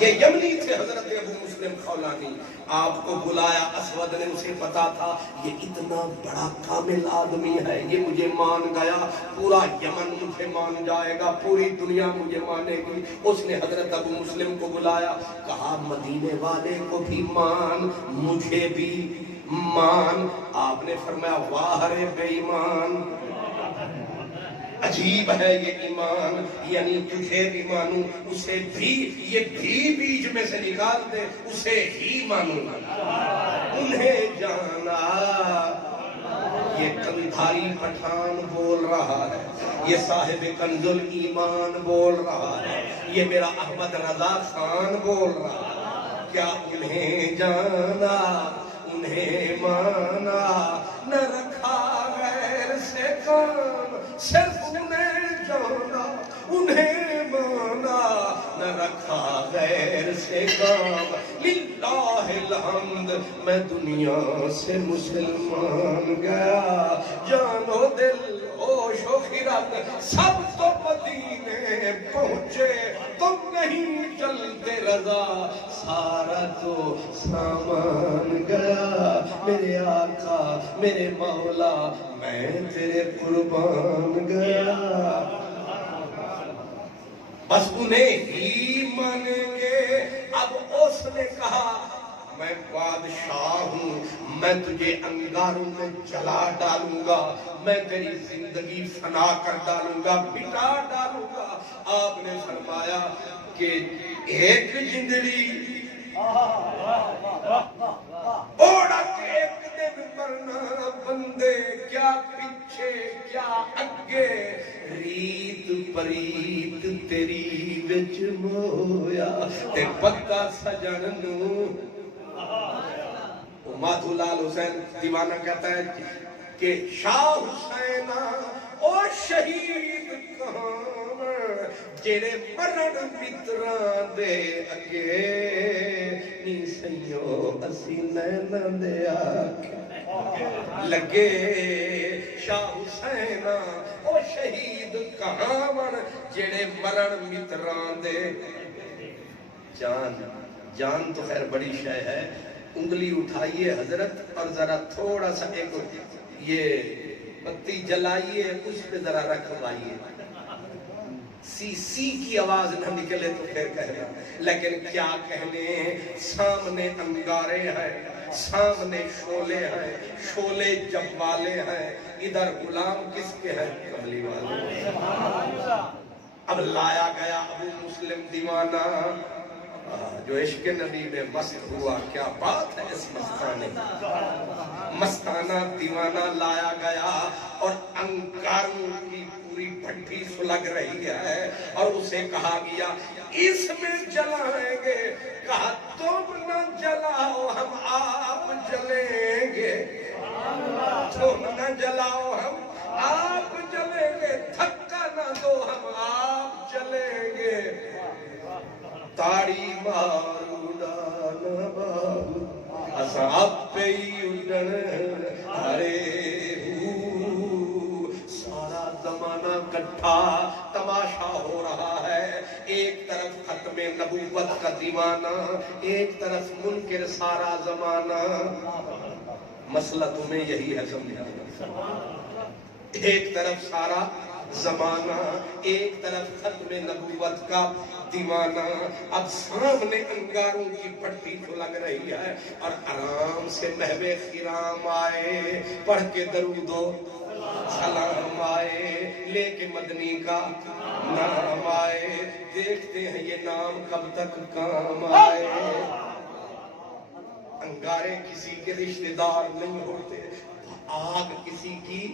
یہ یمنی تھے حضرت ابو مسلم خولانی. آپ کو بلایا اسود نے, اسے پتا تھا یہ اتنا بڑا کامل آدمی ہے, یہ مجھے مان گیا, پورا یمن مجھے مان جائے گا, پوری دنیا مجھے مانے گی. اس نے حضرت ابو مسلم کو بلایا, کہا مدینے والے کو بھی مان, مجھے بھی مان. آپ نے فرمایا واہ رے بے ایمان, عجیب ہے یہ ایمان, یعنی تجھے بھی مانوں, اسے بھی, یہ بھی بیچ میں سے نکال دے, اسے ہی مانوں. انہیں جانا, یہ کندھاری پٹھان بول رہا ہے, یہ صاحب کنز الایمان بول رہا ہے, یہ میرا احمد رضا خان بول رہا ہے. کیا انہیں جانا انہیں مانا, نہ رکھا غیر سے کام, صرف انہیں جانا انہیں مانا, نہ رکھا غیر سے کام. للہ الحمد میں دنیا سے مسلمان گیا, جانو دل ہوش و خرد سب تو مدینے پہنچے, تم نہیں چلتے رضا سارا تو سامان گیا. میرے آقا میرے مولا میں تیرے قربان گیا. بس انہیں ہی مانیں گے. اب اس نے کہا میں بادشاہ ہوں, میں تجھے انگاروں میں جلا ڈالوں گا, میں تیری زندگی فنا کر ڈالوں گا, مٹا ڈالوں گا. آپ نے فرمایا کہ ایک جندڑی اوڑا کے ایک دن مرنا بندے, کیا پیچھے کیا اگے, ریت پریت تیری وچ مویا تے پتا سجن نو. مادھو لال حسین دیوانہ کہتا ہے کہ شاہ حسین او شہید کہاں جڑے مرن متراں دے اگے نی سیو اسی نیناں دے آکھے لگے شاہ حسین او شہید کہاں جڑے مرن متراں دے جان تو خیر بڑی شے ہے انگلی اٹھائیے حضرت اور ذرا تھوڑا سا ایک یہ بتی جلائیے اس پہ ذرا رکھوائیے سی کی آواز نہ نکلے تو پھر کہنا لیکن کیا کہنے سامنے انگارے ہیں سامنے شولے ہیں شولے جب والے ہیں ادھر غلام کس کے ہیں کملی والے اب لایا گیا ابو مسلم دیوانہ جو عشق نبی میں مست ہوا کیا بات ہے اس مستانہ دیوانہ لایا گیا اور انگاروں کی پوری بھٹی سلگ رہی ہے اور اسے کہا گیا اس میں جلائیں گے کہا تم نہ جلاؤ ہم آپ جلیں گے تم نہ جلاؤ ہم آپ جلیں گے دھکا نہ دو ہم آپ جلیں گے تاڑی مارو ڈانا بابو اصحاب پہ ہی اڈن ہرے سارا زمانہ کٹھا تماشا ہو رہا ہے ایک طرف ختم نبوت کا دیوانہ ایک طرف منکر سارا زمانہ مسئلہ تمہیں یہی ہے سمجھا ایک طرف سارا زمانہ ایک طرف ختم نبوت کا دیوانہ اب سامنے انگاروں کی پٹی تو لگ رہی ہے اور آرام سے محو خرام آئے پڑھ کے درود و سلام آئے لے کے مدنی کا نام آئے دیکھتے ہیں یہ نام کب تک کام آئے انگارے کسی کے رشتہ دار نہیں ہوتے آگ کسی کی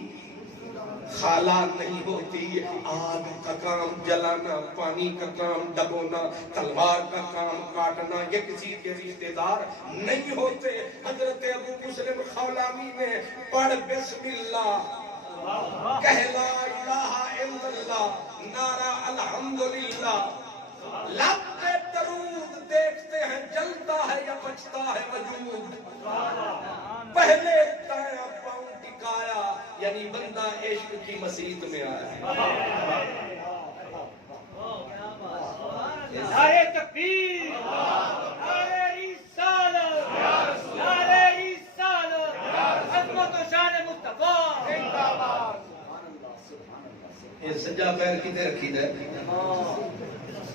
خالہ نہیں ہوتی آگ کا کام جلانا پانی کا کام ڈبونا تلوار کا کام کاٹنا یہ کسی کے رشتہ دار نہیں ہوتے حضرت ابو مسلم خولانی نے پڑھ بسم اللہ کہہ لا الہ الا اللہ نعرہ الحمدللہ لب پہ درود دیکھتے ہیں جلتا ہے یا بچتا ہے وجود پہلے دائیں پاؤں ٹکایا یعنی بندہ عشق کی مسجد میں آیا نعرہ تکبیر نعرہ رسالت نعرہ رسالت عظمت و شان مصطفیٰ یہ سجا پیر کی دے رکھی دے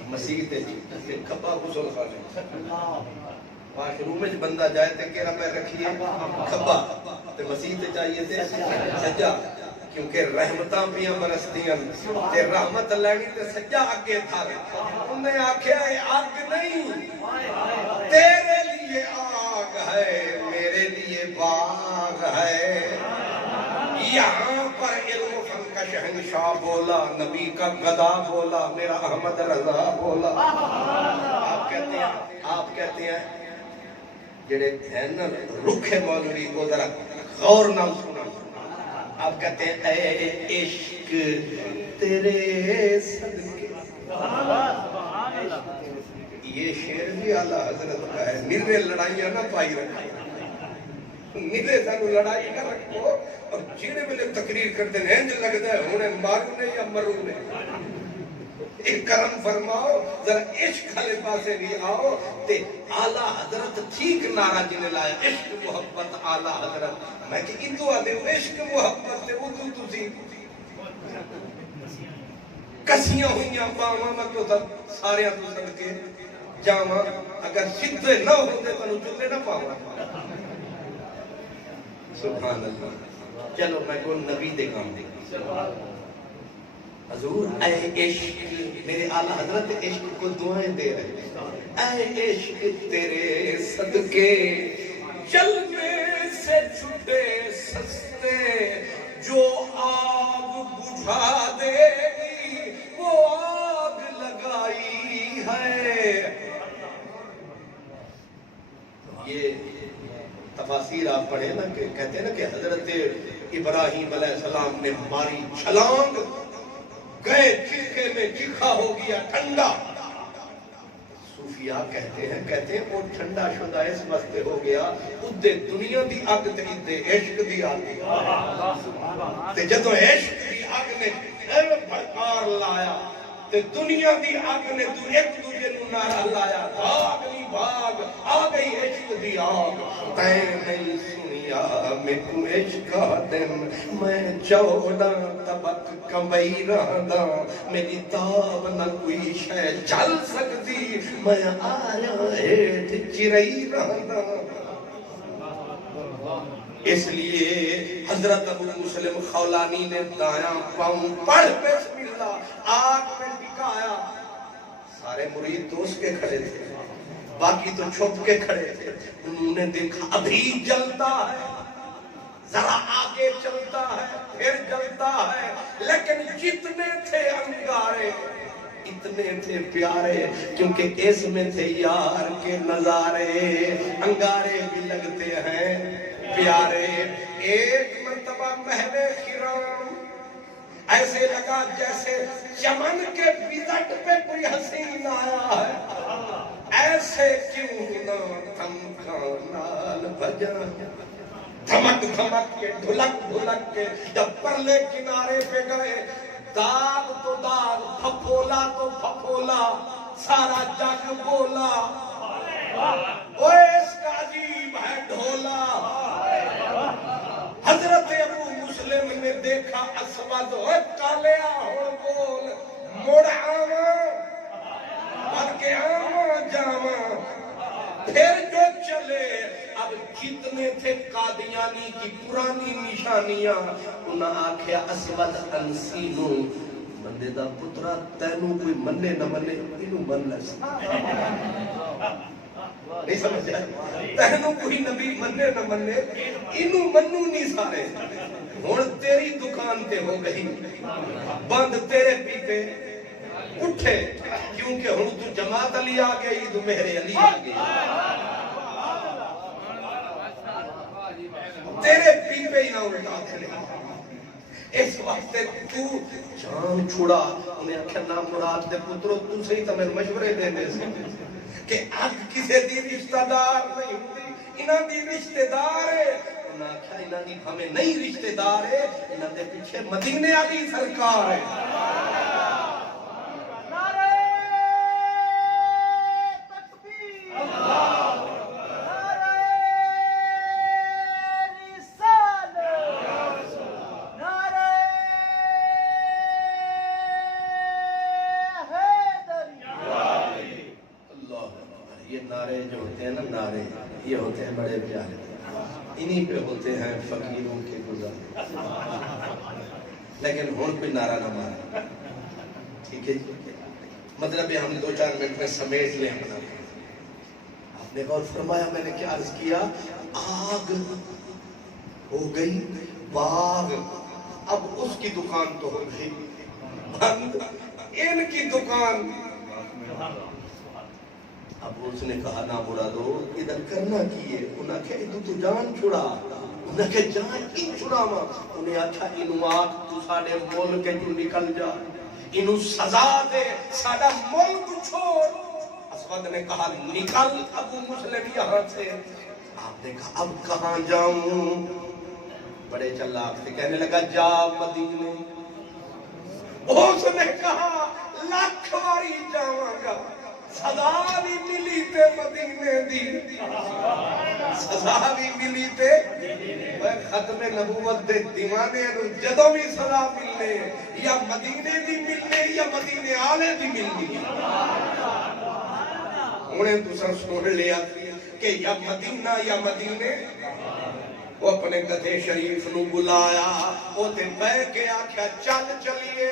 مسیح تے جی کھپا غسل خانے واش روم میں بندہ جائے تے کیڑا پیر رکھیے کھپا تے مسیح تے چاہیے تے سجا کیونکہ رحمتاں پیاں برسدیاں تے رحمت لینی تے سجا اگے تھا انہیں آکھیا ہے آگ نہیں تیرے لیے آگ ہے میرے لیے باغ ہے یہاں پر علم فن کا شہنشاہ بولا نبی کا گدا بولا میرا احمد رضا بولا آپ کہتے ہیں جڑے ہیں نا رکھے مولوی کو ذرا غور نہ سنا آپ کہتے ہیں اے عشق تیرے صدقے یہ شعر بھی اعلیٰ حضرت کا ہے نرے لڑائیاں نہ پائی رکھیں نیلے سانو لڑائی نہ رکھو اور جیڑے ملے تقریر کرتے ہیں انج لگتا ہے انہیں مارو نے یا مرو نے ایک کرم فرماؤ ذرا عشق والے پاسے بھی آؤ تے اعلیٰ حضرت ٹھیک نعرہ جنہیں لایا عشق محبت اعلیٰ حضرت میں کہ ان تو آدھے ہو عشق محبت تے اردو تسی کسیاں ہوئیاں پاواں میں تو سارے تو صدقے جاواں اگر سدھے نہ ہوتے تو جلے نہ پاواں سبحان اللہ چلو میں کو نبی دے کام دے حضور اے عشق میرے اعلیٰ حضرت عشق کو دعائیں دے رہے اے عشق تیرے صدقے جلنے سے چھٹے سستے جو آگ بجھا دے گی وہ آگ لگائی ہے یہ تفاسیر آپ پڑھیں نا کہ کہتے ہیں نا کہ حضرت ابراہیم علیہ السلام نے ماری چھلانگ، گئے چکے میں چکھا ہو گیا ٹھنڈا. صوفیاء کہتے ہیں وہ ٹھنڈا شدہ اس واسطے ہو گیا ادھے دنیا دی اگ تے ادھے عشق دی اگ تے جدوں عشق دی اگ نے بھڑکار لایا تے دنیا دی اگ نے تو ایک دوجے نوں نعرہ لایا بھاگ نہیں بھاگ آ گئی عشق دی آگ. تے نہیں سنیا میکو عشق دن میں 14 طبق کمبئی رہندا میری تاب نہ کوئی شے چل سکتی میں آیا ہیٹھ چرئی رہندا. اس لیے حضرت ابو مسلم خولانی نے دایاں پاؤں پڑھ بسم اللہ آگ میں ٹکایا. سارے مرید تو اس کے کھڑے تھے، باقی تو چھپ کے کھڑے تھے. انہوں نے دیکھا ابھی جلتا ہے، ذرا آگے چلتا ہے، پھر جلتا ہے، لیکن جتنے تھے انگارے اتنے تھے پیارے، کیونکہ اس میں تھے یار کے نظارے. انگارے بھی لگتے ہیں پیارے. ایک مرتبہ محل خرام ایسے لگا جیسے چمن کے بزٹ پہ کوئی حسین آیا ہے. ایسے کیوں نہ تھمکا نال بجا، دھمک دھمک کے ڈھلک ڈھلک کے جب پرلے کنارے پہ گئے داغ تو داغ، پھپھولا تو پھپھولا، سارا جگ بولا اوہ اس کا عجیب ہے ڈھولا. حضرت ابو مسلم نے دیکھا اسود ہوئے کالیا ہو بول مڑ آواں بلکہ آواں جاواں. پھر جو چلے اب جتنے تھے قادیانی کی پرانی نشانیاں انہاں آکھیا اسود انسینو بندے دا پترا تینوں کوئی منے نہ منے انہوں من لس نہیں سمجھا. تینوں کوئی نبی منے نہ منے انہوں منو نہیں سارے. ہن تیری دکان تے ہو گئی بند، تیرے پیپے اٹھے کیونکہ ہن تو جماعت علی آ گئی تو مہر علی آ گئی. تیرے پیپے ہی نہ اٹھا دے. اس واسطے تو جان چھوڑا. انہیں آکھیا نا مراد دے پترو تو صحیح تو میرے مشورے دینے سے کہ اگ کسے دی رشتہ دار نہیں ہوتی، انہاں دی رشتہ دار ہے. انہاں آکھیا انہاں دی ہمیں نہیں رشتہ دار ہے، انہاں دے پیچھے مدینے علی سرکار ہے. یہ ہوتے ہیں بڑے پیارے، انہی پہ ہوتے ہیں فقیروں کے گزارے. لیکن ہون کوئی نعرہ نہ مارا. ٹھیک ہے جی، مطلب یہ ہم 2-4 منٹ میں سمیٹ لیں اپنا. آپ نے غور فرمایا میں نے کیا عرض کیا؟ آگ ہو گئی باغ، اب اس کی دکان تو ہو گئی بند، ان کی دکان. اب اس نے کہا نا مرادو ادھر کرنا کیے. انہاں کہ ادھو تو جان چھڑا. انہاں کہ جان کی چھڑا ماں. انہیں اچھا انہوں آگ تو ساڑے مول کے جو نکل جا، انہوں سزا دے ساڑا مول تو چھوڑ. اسود نے کہا نکل ابو مسلم یہاں سے. آپ نے کہا اب کہاں جاؤں؟ بڑے چلاک تھے، کہنے لگا جا مدینے. اس نے کہا لاکھ واری جاواں گا، سزا بھی ملی تے مدینے دی، سزا بھی ملی تے ختم نبوت دے دیوانے نو جدوں بھی سزا ملنے یا مدینے دی ملنے یا مدینے آلے دی ملنی. انہیں دوسرا سن لیا کہ یا مدینہ یا مدینے. وہ اپنے گدھے شریف نو بلایا، وہ تے بہ کے آکھیا چل چلیے.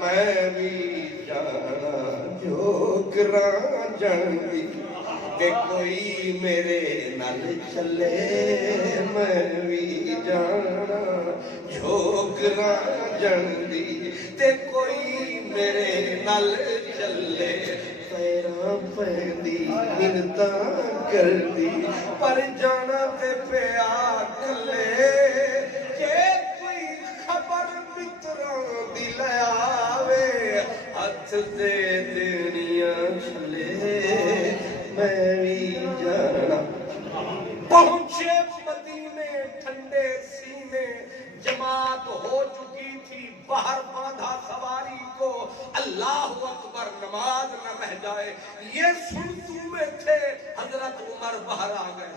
میں بھی جانا جو کراں جاندی تے کوئی میرے نال چلے. میں بھی جانا جو کراں جاندی تے کوئی میرے نال چلے. پیراں پہندی منتاں کردی پر جانا تے پیا کلے جے کوئی خبر متراں دی لے آوے ہاتھ دے دنیا چلے میں بھی جانا پہنچے مدینے ٹھنڈے سینے جماعت ہو چکی تھی باہر باندھا سواری کو اللہ اکبر نماز نہ رہ جائے یہ سنتوں میں تھے حضرت عمر باہر آ گئے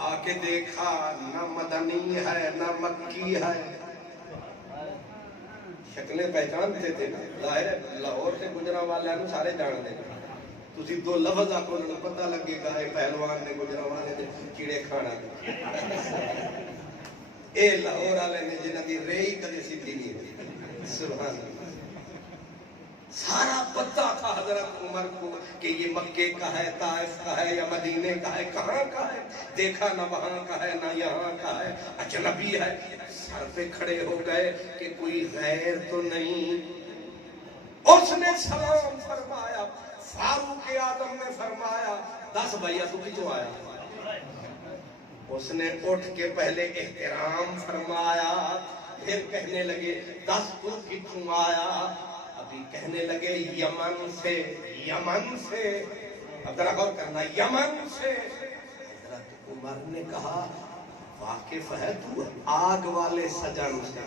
آ کے دیکھا نہ مدنی ہے نہ مکی ہے شکلیں پہچانتے تھے ظاہر ہے لاہور سے گجرا والے سارے جان دے تسی دو لفظ آکو انہوں پتہ لگے گا اے پہلوان نے گجرا والے نے چیڑے کھانا اے لاہور والے نے جنہاں دی ریئی کدی سیدھی نہیں ہوئی سبحان اللہ سارا پتہ تھا حضرت عمر کو کہ یہ مکے کا ہے طائف کا ہے یا مدینے کا ہے کہاں کا ہے دیکھا نہ وہاں کا ہے نہ یہاں کا ہے اجنبی ہے سر پہ کھڑے ہو گئے کہ کوئی غیر تو نہیں اس نے سلام فرمایا فاروق اعظم نے فرمایا 10 بھائیا تو کیوں آیا اس نے اٹھ کے پہلے احترام فرمایا پھر کہنے لگے 10 تو کیوں آیا ابھی کہنے لگے یمن سے اب ذرا غور کرنا یمن سے حضرت عمر نے کہا واقف ہے تو آگ والے سجن سے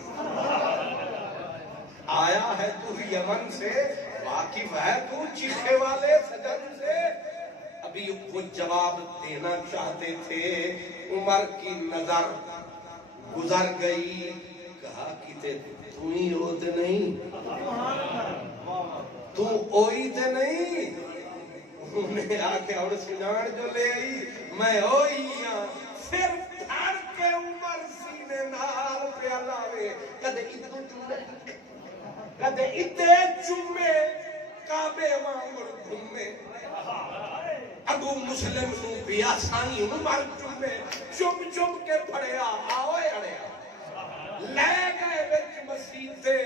آیا ہے تو یمن سے واقف ہے تو چیخے والے سجن سے ابھی وہ جواب دینا چاہتے تھے عمر کی نظر گزر گئی کہا کہ تو ہی ہوتے نہیں تو اوئی تے نہیں انہیں آکے اور سنان جو لے آئی میں اوئی ہاں پھر پھر کے عمر سینے نال پہ علاوے کدے اتو چومے کدے اتے چومے کعبے وانگر گھومے ابو مسلم نو بھی آسانی عمر چومے چم چم کے پڑیا آوے اڑیا لے گئے بچ مسیح تے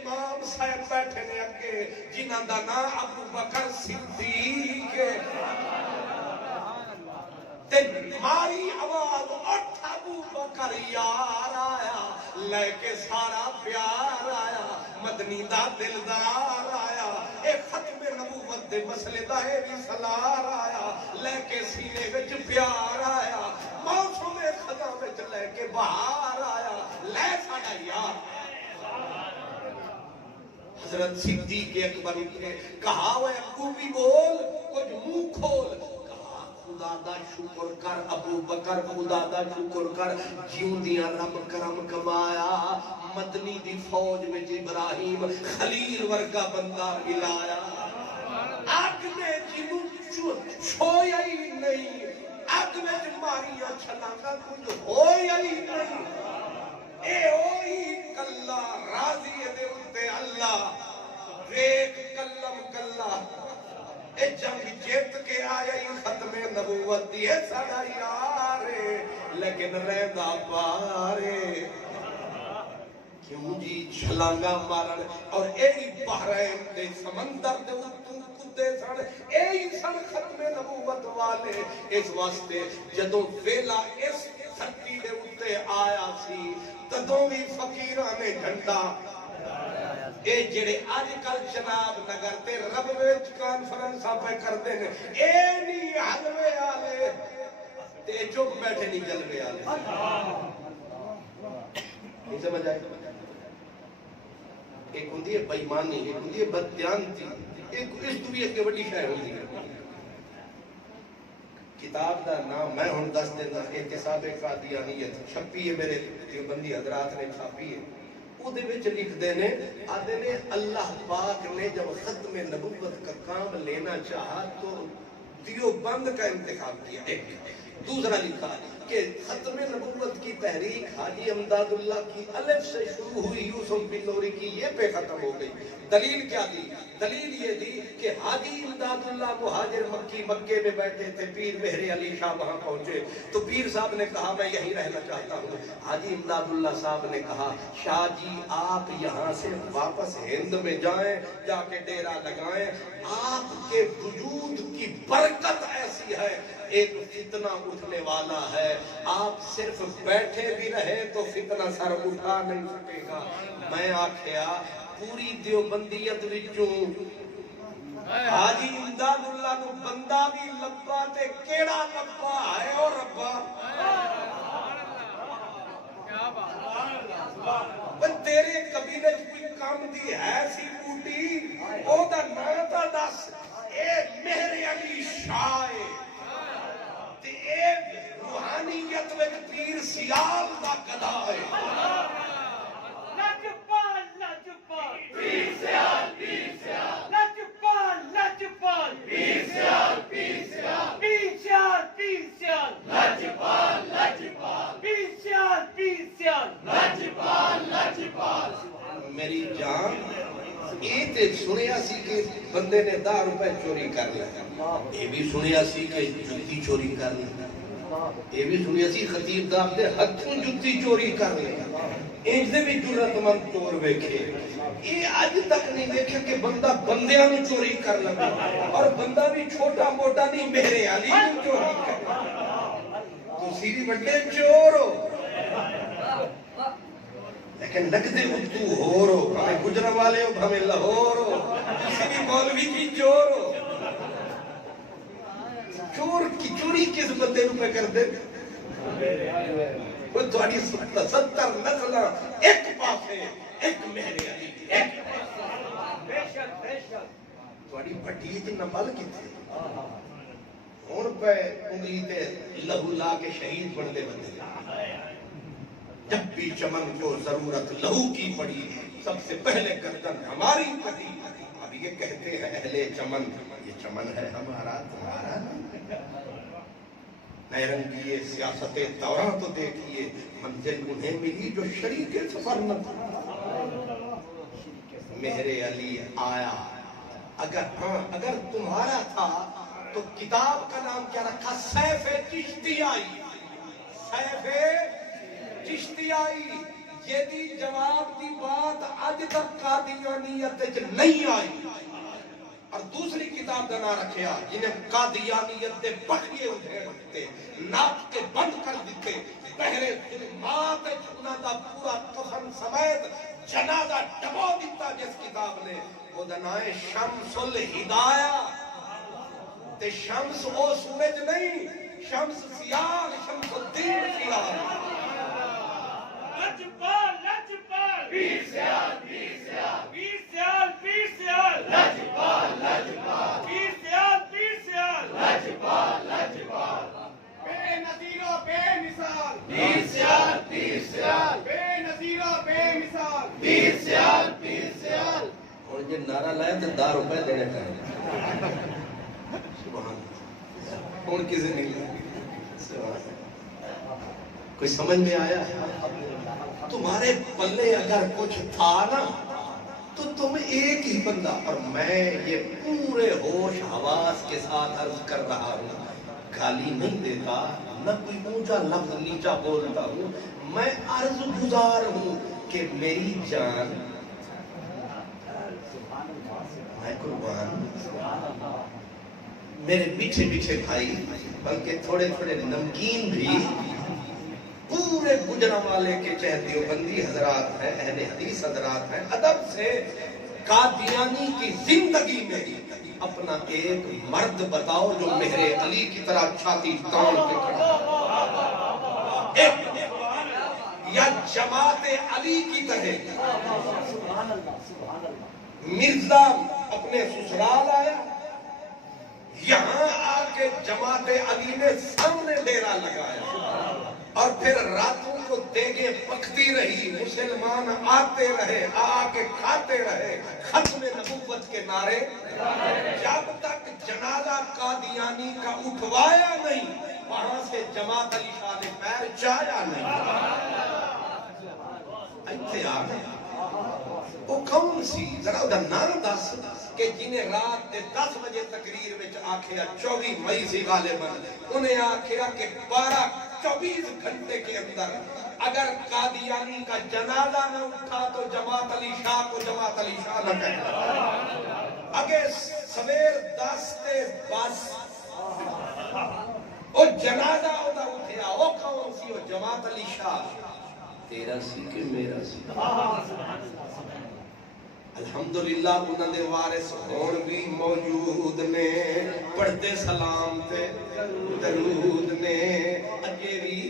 امام صاحب بیٹھے نے اگے جنہاں دا نام ابو بکر صدیق تے ماری آواز اٹھ ابو بکر یار آیا لے کے سارا پیار آیا مدنی دا دلدار آیا اے ختم نبوت دے مسئلے دا اے بھی سلار آیا لے کے سینے وچ پیار آیا موسم خدا وچ لے کے بہار آیا لے ساڑا یار حضرت صدیق اکبر نے کہا وہ ابو بھی بول کچھ منہ کھول کہا خدا دا شکر کر ابو بکر خدا دا شکر کر جیوں دیا رب کرم کمایا مدنی دی فوج میں ابراہیم خلیل ورگا بندہ ملایا آگ نے جنوں چھویا ہی نہیں آگ میں ماریاں چھلانا کچھ ہویا ہی نہیں اے اوہی کلا راضی دے اتے اللہ ریک کلم کلا اے جنگ جیت کے آیا ہی ختم نبوت دیئے سڑا یارے لیکن رہندا پارے کیوں جی چھلانگا مارن اور اے بحرین دے سمندر دے اتوں کدے سن اے سن ختم نبوت والے اس واسطے جدوں ویلا اس دھرتی دے اتے آیا سی تدوں بھی فقیران نے جھنڈا اے جڑے آج کل جناب نگر تے رب وچ کانفرنساں پہ کردے نے اے نہیں حلوے آلے تے چپ بیٹھے نہیں جلوے آلے نہیں سمجھ آئے ایک ہوندی ہے بےایمانی ایک ہوندی ہے بددیانتی ایک اس تو بھی ایک بڑی شے ہوندی ہے کتاب دا نام میں ہن دس دینا احتساب قادیانیت چھپی ہے میرے دیوبندی حضرات نے چھاپی ہے او دے وچ لکھ دے نے آدھے نے اللہ پاک نے جب ختم نبوت کا کام لینا چاہا تو دیوبند کا انتخاب کیا. ایک دوسرا لکھا کہ ختم نبوت کی تحریک حاجی امداد اللہ کی الف سے شروع ہوئی یوسف بن نوری کی یہ پہ ختم ہو گئی. دلیل کیا دی؟ دلیل یہ دی کہ حاجی امداد اللہ مہاجر مکی مکے میں بیٹھے تھے، پیر مہر علی شاہ وہاں پہنچے تو پیر صاحب نے کہا میں یہیں رہنا چاہتا ہوں. حاجی امداد اللہ صاحب نے کہا شاہ جی آپ یہاں سے واپس ہند میں جائیں، جا کے ڈیرا لگائیں، آپ کے وجود کی برکت ایسی ہے، ایک فتنہ اٹھنے والا ہے، آپ صرف بیٹھے بھی رہے تو فتنہ سر اٹھا نہیں سکے گا. میں آکھیا پوری دیوبندیت وچوں حاجی امداد اللہ نو بندہ بھی لبا تے کیڑا لبا ہے او ربا. تیرے قبیلے کوئی کام دی ہے سی بوٹی او دا نام تا دس. اے مہر علی شاہ تے اے روحانیت وچ پیر سیال دا گدا ہے. لجپال لجپال پیر سیال لجپال لجپال پیر سیال پیر سیال لجپال لجپال پیر سیال لجپال. میری جان یہ تے سنیا سی کہ بندے نے 10 روپے چوری کر لیا، یہ بھی سنیا سی کہ جتی چوری کر لیا، یہ بھی سنیا سی خطیب صاحب دے ہتھوں جتی چوری کر لیا. انج دے بھی جرأت مند چور ویکھے. یہ اج تک نہیں دیکھا کہ بندہ بندیاں نوں چوری کر لگا، اور بندہ بھی چھوٹا موٹا نہیں مہر علی نوں چوری کر لگا. تسی بھی بڑے چور ہو لیکن لگتے اتو ہو رو، ہمیں گجرا والے ہو ہمیں لاہور ہو، کسی بھی مولوی کی چور ہو. چور کی چوری کس بندے نوں پہ کر دے؟ وہ تھوڑی 70 نسل ایک پاسے ایک مہر علی ایک بے شک تھوڑی بھٹی تے نمل کیتے ہن پہ انگلی تے لہو لا کے شہید بن دے بندے. جب بھی چمن کو ضرورت لہو کی پڑی سب سے پہلے گردن ہماری کٹی. اب یہ کہتے ہیں اہل چمن یہ چمن ہے ہمارا تمہارا. نئے رنگیے سیاست دوراں تو دیکھیے منزل انہیں ملی جو شریک سفر نہ تھا. مہر علی آیا اگر تمہارا تھا تو کتاب کا نام کیا رکھا؟ سیف چشتیائی. سیف چشتیائی. یہ دی جواب دی بات آج تک قادیانیت نہیں آئی. اور دوسری کتاب کا نام رکھیا جنہیں قادیانیت دے بڑھئے اٹھتے ناپ کے بند کر دیتے. پہرے ظلمات انہاں دا پورا کفن سمیت جنازہ ڈبو دیتا. جس کتاب نے وہ دنائے شمس الہدایہ. تے شمس وہ سورج نہیں، شمس سیاہ، شمس الدین سیاہ. لجپال لجپال پیر سیال لجپال پیر سیال لجپال بے نظیر و بے مثال پیر سیال بے نظیر و بے مثال پیر سیال. اور یہ نعرہ لائے تو 10 روپے دینے پڑے. کون کسی نہیں لائے؟ کوئی سمجھ میں آیا؟ تمہارے پلے اگر کچھ تھا نا تو تم ایک ہی بندہ. اور میں یہ پورے ہوش حواس کے ساتھ عرض کر رہا ہوں، گالی نہیں دیتا، نہ کوئی اونچا لفظ نیچا بولتا ہوں. میں عرض گزار ہوں کہ میری جان میں قربان. میرے میٹھے میٹھے بھائی بلکہ تھوڑے تھوڑے نمکین بھی پورے گجرانوالے کے چہر دیوبندی حضرات ہیں، اہل حدیث حضرات ہیں. ادب سے قادیانی کی زندگی میں اپنا ایک مرد بتاؤ جو مہر علی کی طرح چھاتی تان کے کھڑا، یا جماعت علی کی طرح. مرزا اپنے سسرال آیا، یہاں آ کے جماعت علی نے سامنے ڈیرا لگایا، اور پھر راتوں کو دیگیں پکتی رہی، مسلمان آتے رہے، آ کے کھاتے رہے، ختم نبوت کے نعرے. جب تک جنازہ قادیانی کا اٹھوایا نہیں، وہاں سے جماعت علی شاہ نے پیر چایا نہیں۔ ایتھے آ گیا وہ کون سی؟ ذرا ادھر نام دس کہ جنہیں رات دے 10 بجے تقریر وچ آکھیا 24 مئی سی غالباً، انہیں آکھیا کہ 24 گھنٹے کے اندر اگر قادیانی کا جنازہ نہ اٹھا تو جماعت علی شاہ کو جماعت علی شاہ نہ کہنا۔ اگر سویر 10 تے بس وہ جنازہ ادا اٹھیا، وہ کون سی؟ وہ جماعت علی شاہ۔ تیرا سی کہ میرا سی؟ الحمدللہ انہوں نے وارث ہون بھی موجود نے، پڑھتے سلام تے درود نے، اجے بھی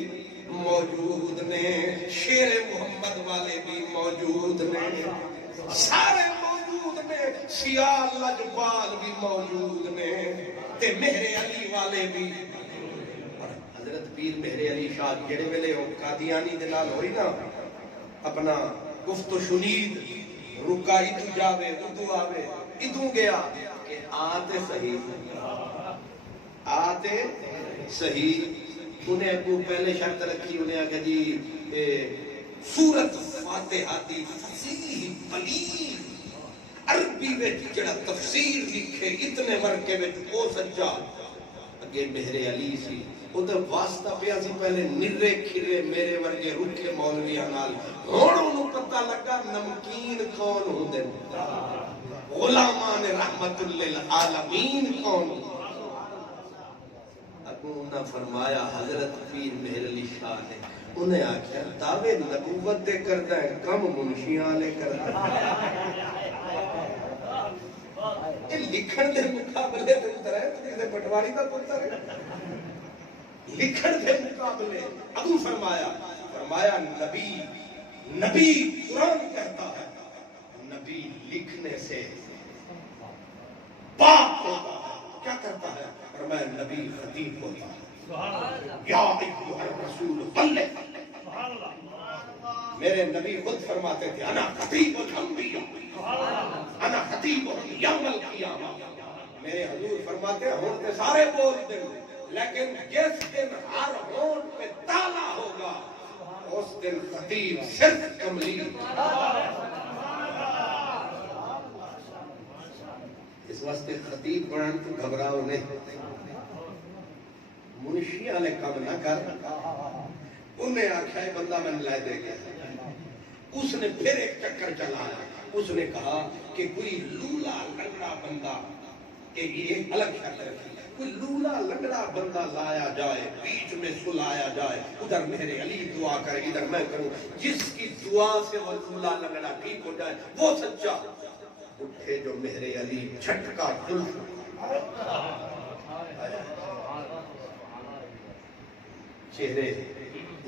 موجود نے، شیر محمد والے بھی موجود نے، سارے موجود نے، سیال لجپال بھی موجود نے، تے مہر علی والے بھی۔ حضرت پیر مہر علی شاہ جڑے ویلے قادیانی دے نال ہوئی نا اپنا گفت و شنید، رکا ادو جاوے ادو آوے، ادو گیا کہ آتے صحیح، آتے صحیح۔ انہیں کو پہلے شرط رکھی، انہیں آگے جی سورت فاتحہ دی فصیح بلیغ عربی میں جڑا تفسیر لکھے اتنے ورکے میں وہ سجا اگے مہر علی سی، ادھر واسطہ پیا سی پہلے نرے کھرے میرے ورگے رکے مولویاں نال، ہن انہوں پتہ لگا نمکین کون ہوندے، غلامان رحمت للعالمین کون۔ اگوں انہاں فرمایا حضرت پیر مہر علی شاہ نے، انہیں آکھیا دعوے نبوت دے کردا ہے کم منشیاں والے کردا ہے۔ یہ لکھن دے مقابلے تے اتر ہے تے پٹواری دا پتر ہے، لکھن دے مقابلے۔ ابو فرمایا نبی قرآن کہتا ہے نبی لکھنے سے پاک ہوتا ہے، کیا کرتا ہے؟ فرمایا نبی خطیب ہوتا ہے، یا ایھا الرسول بلغ۔ میرے نبی خود فرماتے تھے انا خطیب الانبیاء، انا خطیب یوم القیامہ۔ میرے حضور فرماتے ہیں ہون تے سارے بول دیں، لیکن جس دن ہر ہون پہ تالا ہوگا اس دن خطیب صرف کملی۔ اس واسطے خطیب بنان تو گھبراؤ نہیں، منشی والے کام نہ کر۔ انہیں آکھا ہے بندہ میں لے دے گیا، اس نے پھر ایک چکر چلایا، اس نے کہا کہ کوئی لولا لنگڑا بندہ، ایک الگ شرط رکھی، کوئی لولا لنگڑا بندہ لایا جائے، بیچ میں سلایا جائے، ادھر میرے علی دعا کرے ادھر میں کروں، جس کی دعا سے وہ لولا لنگڑا ٹھیک ہو جائے وہ سچا۔ اٹھے جو میرے علی جھٹکا چہرے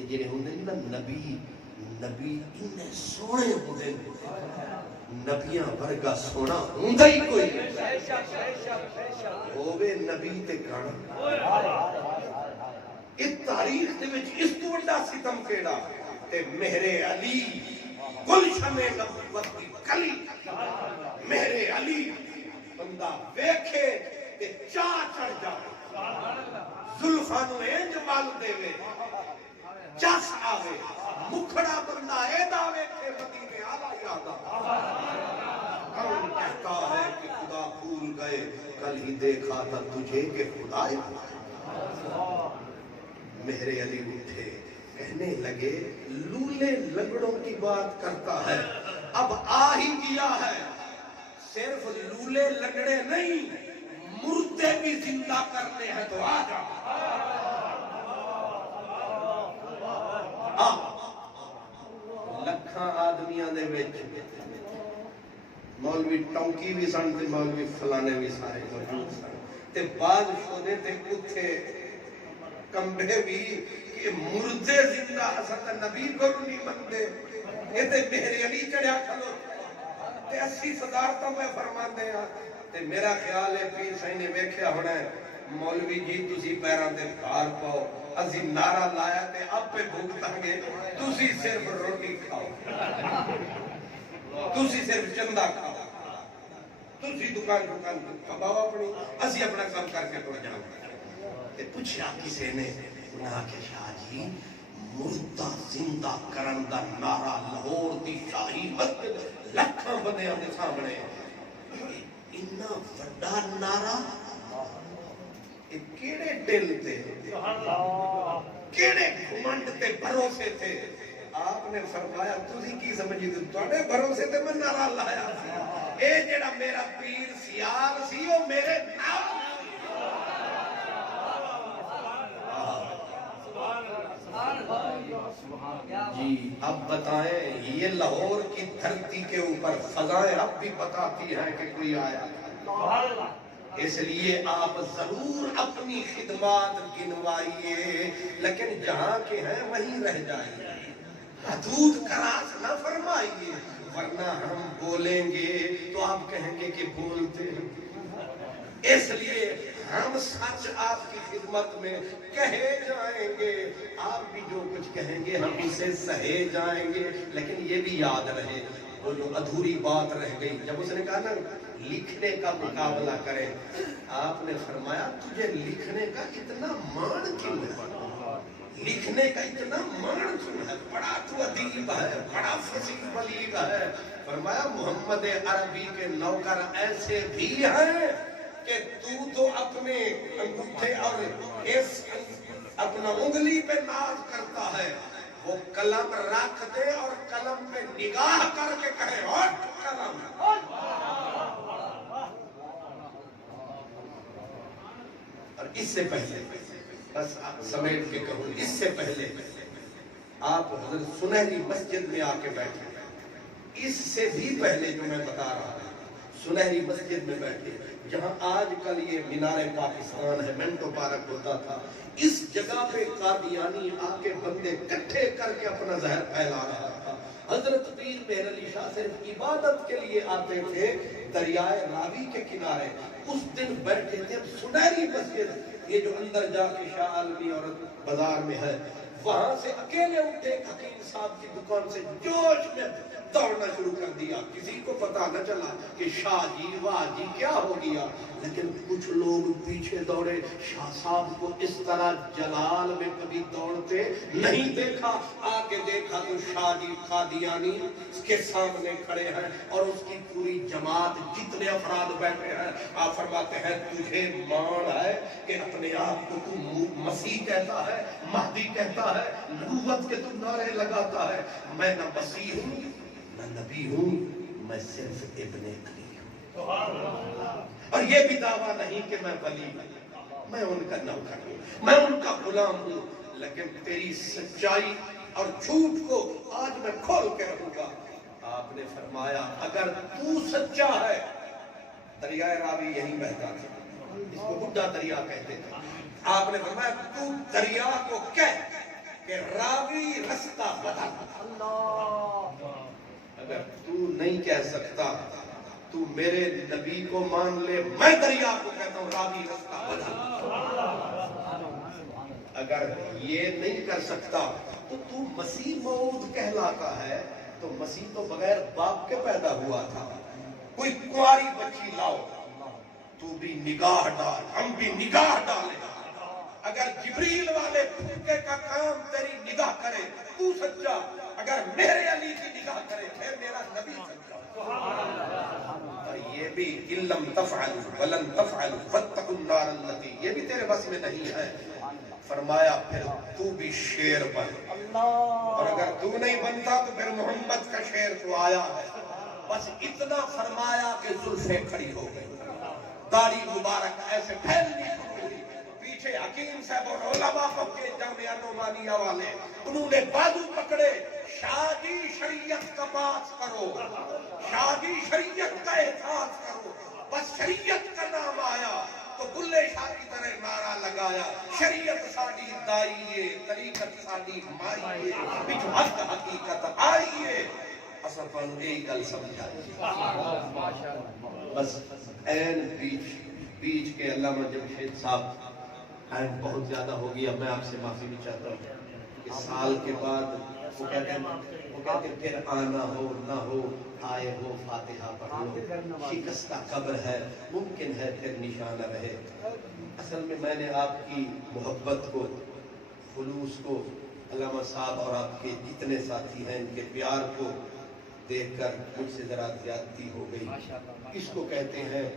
جڑے ہوندے نا نبی انہیں سونے ہوندے، نبیاں ورگا سونا ہوندا ہی کوئی ہووے نبی تے گھر۔ اس تاریخ دے وچ اس تو بڑا ستم کیڑا تے مہر علی گلشن نبوت دی کلی، مہر علی بندہ ویکھے تے چاہ چڑھ جائے، زلفاں نوں انج مل دے چس آوے، مکھڑا بندہ ایدا ویکھے مدینے آلا یاد آ۔ کون کہتا ہے کہ خدا بھول گئے، کل ہی دیکھا تھا تجھے کہ خدا مہر علی اٹھے، کہنے لگے لولے لنگڑوں کی بات کرتا ہے، اب آ ہی گیا ہے، صرف لولے لنگڑے نہیں مردے بھی زندہ کرنے ہیں تو آ جا۔ لکھاں آدمیاں دے وچ مولوی ٹونکی بھی سن تے مولوی فلانے بھی سارے موجود سن، تے بعض شودے تے کتے کمبے بھی کہ مردے زندہ حسن نبی کو نہیں مندے، یہ تے مہر علی چڑھیا کھلو تے 80 صدارتوں میں فرماندے ہیں۔ تے میرا خیال ہے پیر صاحب نے ویکھیا ہونا ہے مولوی جی تسی پیراں تے بھار پاؤ، اسی نعرہ لایا تے اب پہ بھوکتاں گے، تسی صرف روٹی کھاؤ، تسی صرف چندہ کھاؤ۔ تسی دکان کباؤ اپنی اسی اپنا کام کر کے ٹر جاؤ تے پوچھا کسی نے انہاں کے شاہ جی مردہ زندہ کرن دا نعرہ لاہور دی شاہی مسجد لکھاں بندیاں دے سامنے اتنا بڑا نعرہ یہ کیڑے دل تے کیڑے گھمنڈ تے بھروسے تھے آپ نے فرمایا تسی کی سمجھی تھی تواڈے بھروسے تے میں نعرہ لایا سی اے جڑا میرا پیر سیال سی او میرے نام جی اب بتائیں یہ لاہور کی دھرتی کے اوپر فضائیں اب بھی بتاتی ہیں کہ کوئی آیا اس لیے آپ ضرور اپنی خدمات گنوائیے لیکن جہاں کے ہیں وہیں رہ جائیے حدود کراس نہ فرمائیے ورنہ ہم بولیں گے تو آپ کہیں گے کہ بولتے اس لیے ہم سچ آپ کی خدمت میں کہے جائیں گے آپ بھی جو کچھ کہیں گے ہم اسے سہے جائیں گے لیکن یہ بھی یاد رہے وہ جو ادھوری بات رہ گئی جب اس نے کہا نا لکھنے کا مقابلہ کریں آپ نے فرمایا تجھے لکھنے کا اتنا مان کیوں ہے لکھنے کا اتنا مان کیوں ہے بڑا تو ادیب ہے بڑا فصیح بلیغ ہے فرمایا محمد عربی کے نوکر ایسے بھی ہیں کہ تو اپنے انگوٹھے اور اس اپنا انگلی پہ ناز کرتا ہے وہ قلم رکھ دے اور قلم پہ نگاہ کر کے کہے ہٹ قلم اور اس سے پہلے بس سمیٹ کے کہوں اس سے پہلے آپ حضرت سنہری مسجد میں آ کے بیٹھے اس سے بھی پہلے جو میں بتا رہا ہوں سنہری مسجد میں بیٹھے جہاں آج کل یہ مینار پاکستان ہے منٹو پارک ہوتا تھا اس جگہ پہ قادیانی آ کے بندے کٹھے کر کے اپنا زہر پھیلا رہا تھا حضرت پیر مہر علی شاہ صرف عبادت کے لیے آتے تھے دریائے راوی کے کنارے اس دن بیٹھے تھے سنہری مسجد یہ جو اندر جا کے شاہ عالمی اور بازار میں ہے وہاں سے اکیلے اٹھے حکیم صاحب کی دکان سے جوش میں دوڑنا شروع کر دیا کسی کو پتا نہ چلا کہ شاہ جی واہ جی کیا ہو گیا لیکن کچھ لوگ پیچھے دوڑے شاہ صاحب کو اس طرح جلال میں کبھی دوڑتے نہیں دیکھا آگے دیکھا تو شاہ جی قادیانی اس کے سامنے کھڑے ہیں اور اس کی پوری جماعت جتنے افراد بیٹھے ہیں آپ فرماتے ہیں تجھے مان ہے کہ اپنے آپ کو تو مسیح کہتا ہے مہدی کہتا ہے نبوت کے تو نعرے لگاتا ہے میں نہ مسیح ہوں نہ نبی ہوں میں صرف ابن علی ہوں اور یہ بھی دعویٰ نہیں کہ میں ولی ہوں میں ان کا نوکر ہوں میں ان کا غلام ہوں لیکن تیری سچائی اور جھوٹ کو آج میں کھول کے رہوں گا آپ نے فرمایا اگر تو سچا ہے دریائے راوی یہیں بہتا تھا اس کو بڈھا دریا کہتے تھے آپ نے فرمایا تو دریا کو کہہ کہ راوی رستہ بدل اگر تو نہیں کہہ سکتا تو میرے نبی کو مان لے میں دریا کو کہتا ہوں راوی رستہ بدل اگر یہ نہیں کر سکتا تو مسیح موعود کہلاتا ہے تو مسیح تو بغیر باپ کے پیدا ہوا تھا کوئی کنواری بچی لاؤ تو بھی نگاہ ڈال ہم بھی نگاہ ڈالیں اگر جبریل والے پھوکے کا کام تیری نگاہ کرے تو سچا اگر میرے علی کی نگاہ کرے پھر میرا نبی سچا اور یہ بھی علم تفعل ولن تفعل فاتقوا النار التي یہ بھی تیرے بس میں نہیں ہے فرمایا پھر تو بھی شیر بن اور اگر تو نہیں بنتا تو پھر محمد کا شیر تو آیا ہے بس اتنا فرمایا کہ زلفیں کھڑی ہو گئی داڑھی مبارک ایسے پھیلنی شروع ہوئی پیچھے حکیم صاحب اور علماء کے جامعہ نعمانیہ والے انہوں نے بازو پکڑے شاہ جی شریعت کا بات کرو شاہ جی شریعت کا احساس کرو بس شریعت کا نام آیا تو بلے شاہ کی طرح نعرہ لگایا شریعت ساڈی دائیے طریقت ساڈی مائیے بچ حق حقیقت آئیے اصل پر ایک گل سمجھا بس این بیچ کے علامہ جمشید صاحب ٹائم بہت زیادہ ہو گیا میں آپ سے معافی بھی چاہتا ہوں کہ سال کے بعد وہ کہتے پھر آنا ہو نہ ہو آئے ہو فاتحہ پڑھ لو، شکستہ قبر ہے ممکن ہے پھر نشانہ رہے۔ اصل میں نے آپ کی محبت کو، خلوص کو، علامہ صاحب اور آپ کے جتنے ساتھی ہیں ان کے پیار کو دیکھ کر مجھ سے ذرا زیادتی ہو گئی۔ اس کو کہتے ہیں،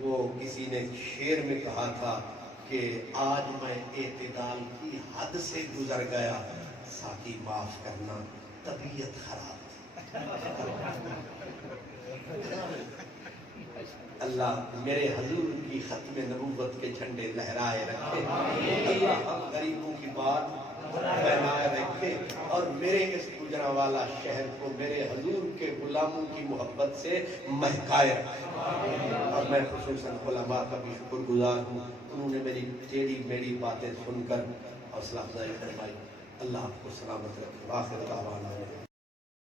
وہ کسی نے شعر میں کہا تھا کہ آج میں اعتدال کی حد سے گزر گیا، ساقی معاف کرنا طبیعت خراب تھی۔ اللہ میرے حضور کی ختم نبوت کے جھنڈے لہرائے رکھے، اللہ ہم غریبوں کی بات بنائے رکھے، اور میرے اس گجرانوالہ شہر کو میرے حضور کے غلاموں کی محبت سے مہکائے رکھے۔ اور میں خصوصاً علماء کا بھی شکر گزار ہوں، انہوں نے میری ٹیڑھی میڑھی باتیں سن کر حوصلہ افزائی فرمائی۔ اللہ آپ کو سلامت رکھے۔ آخر دعوانا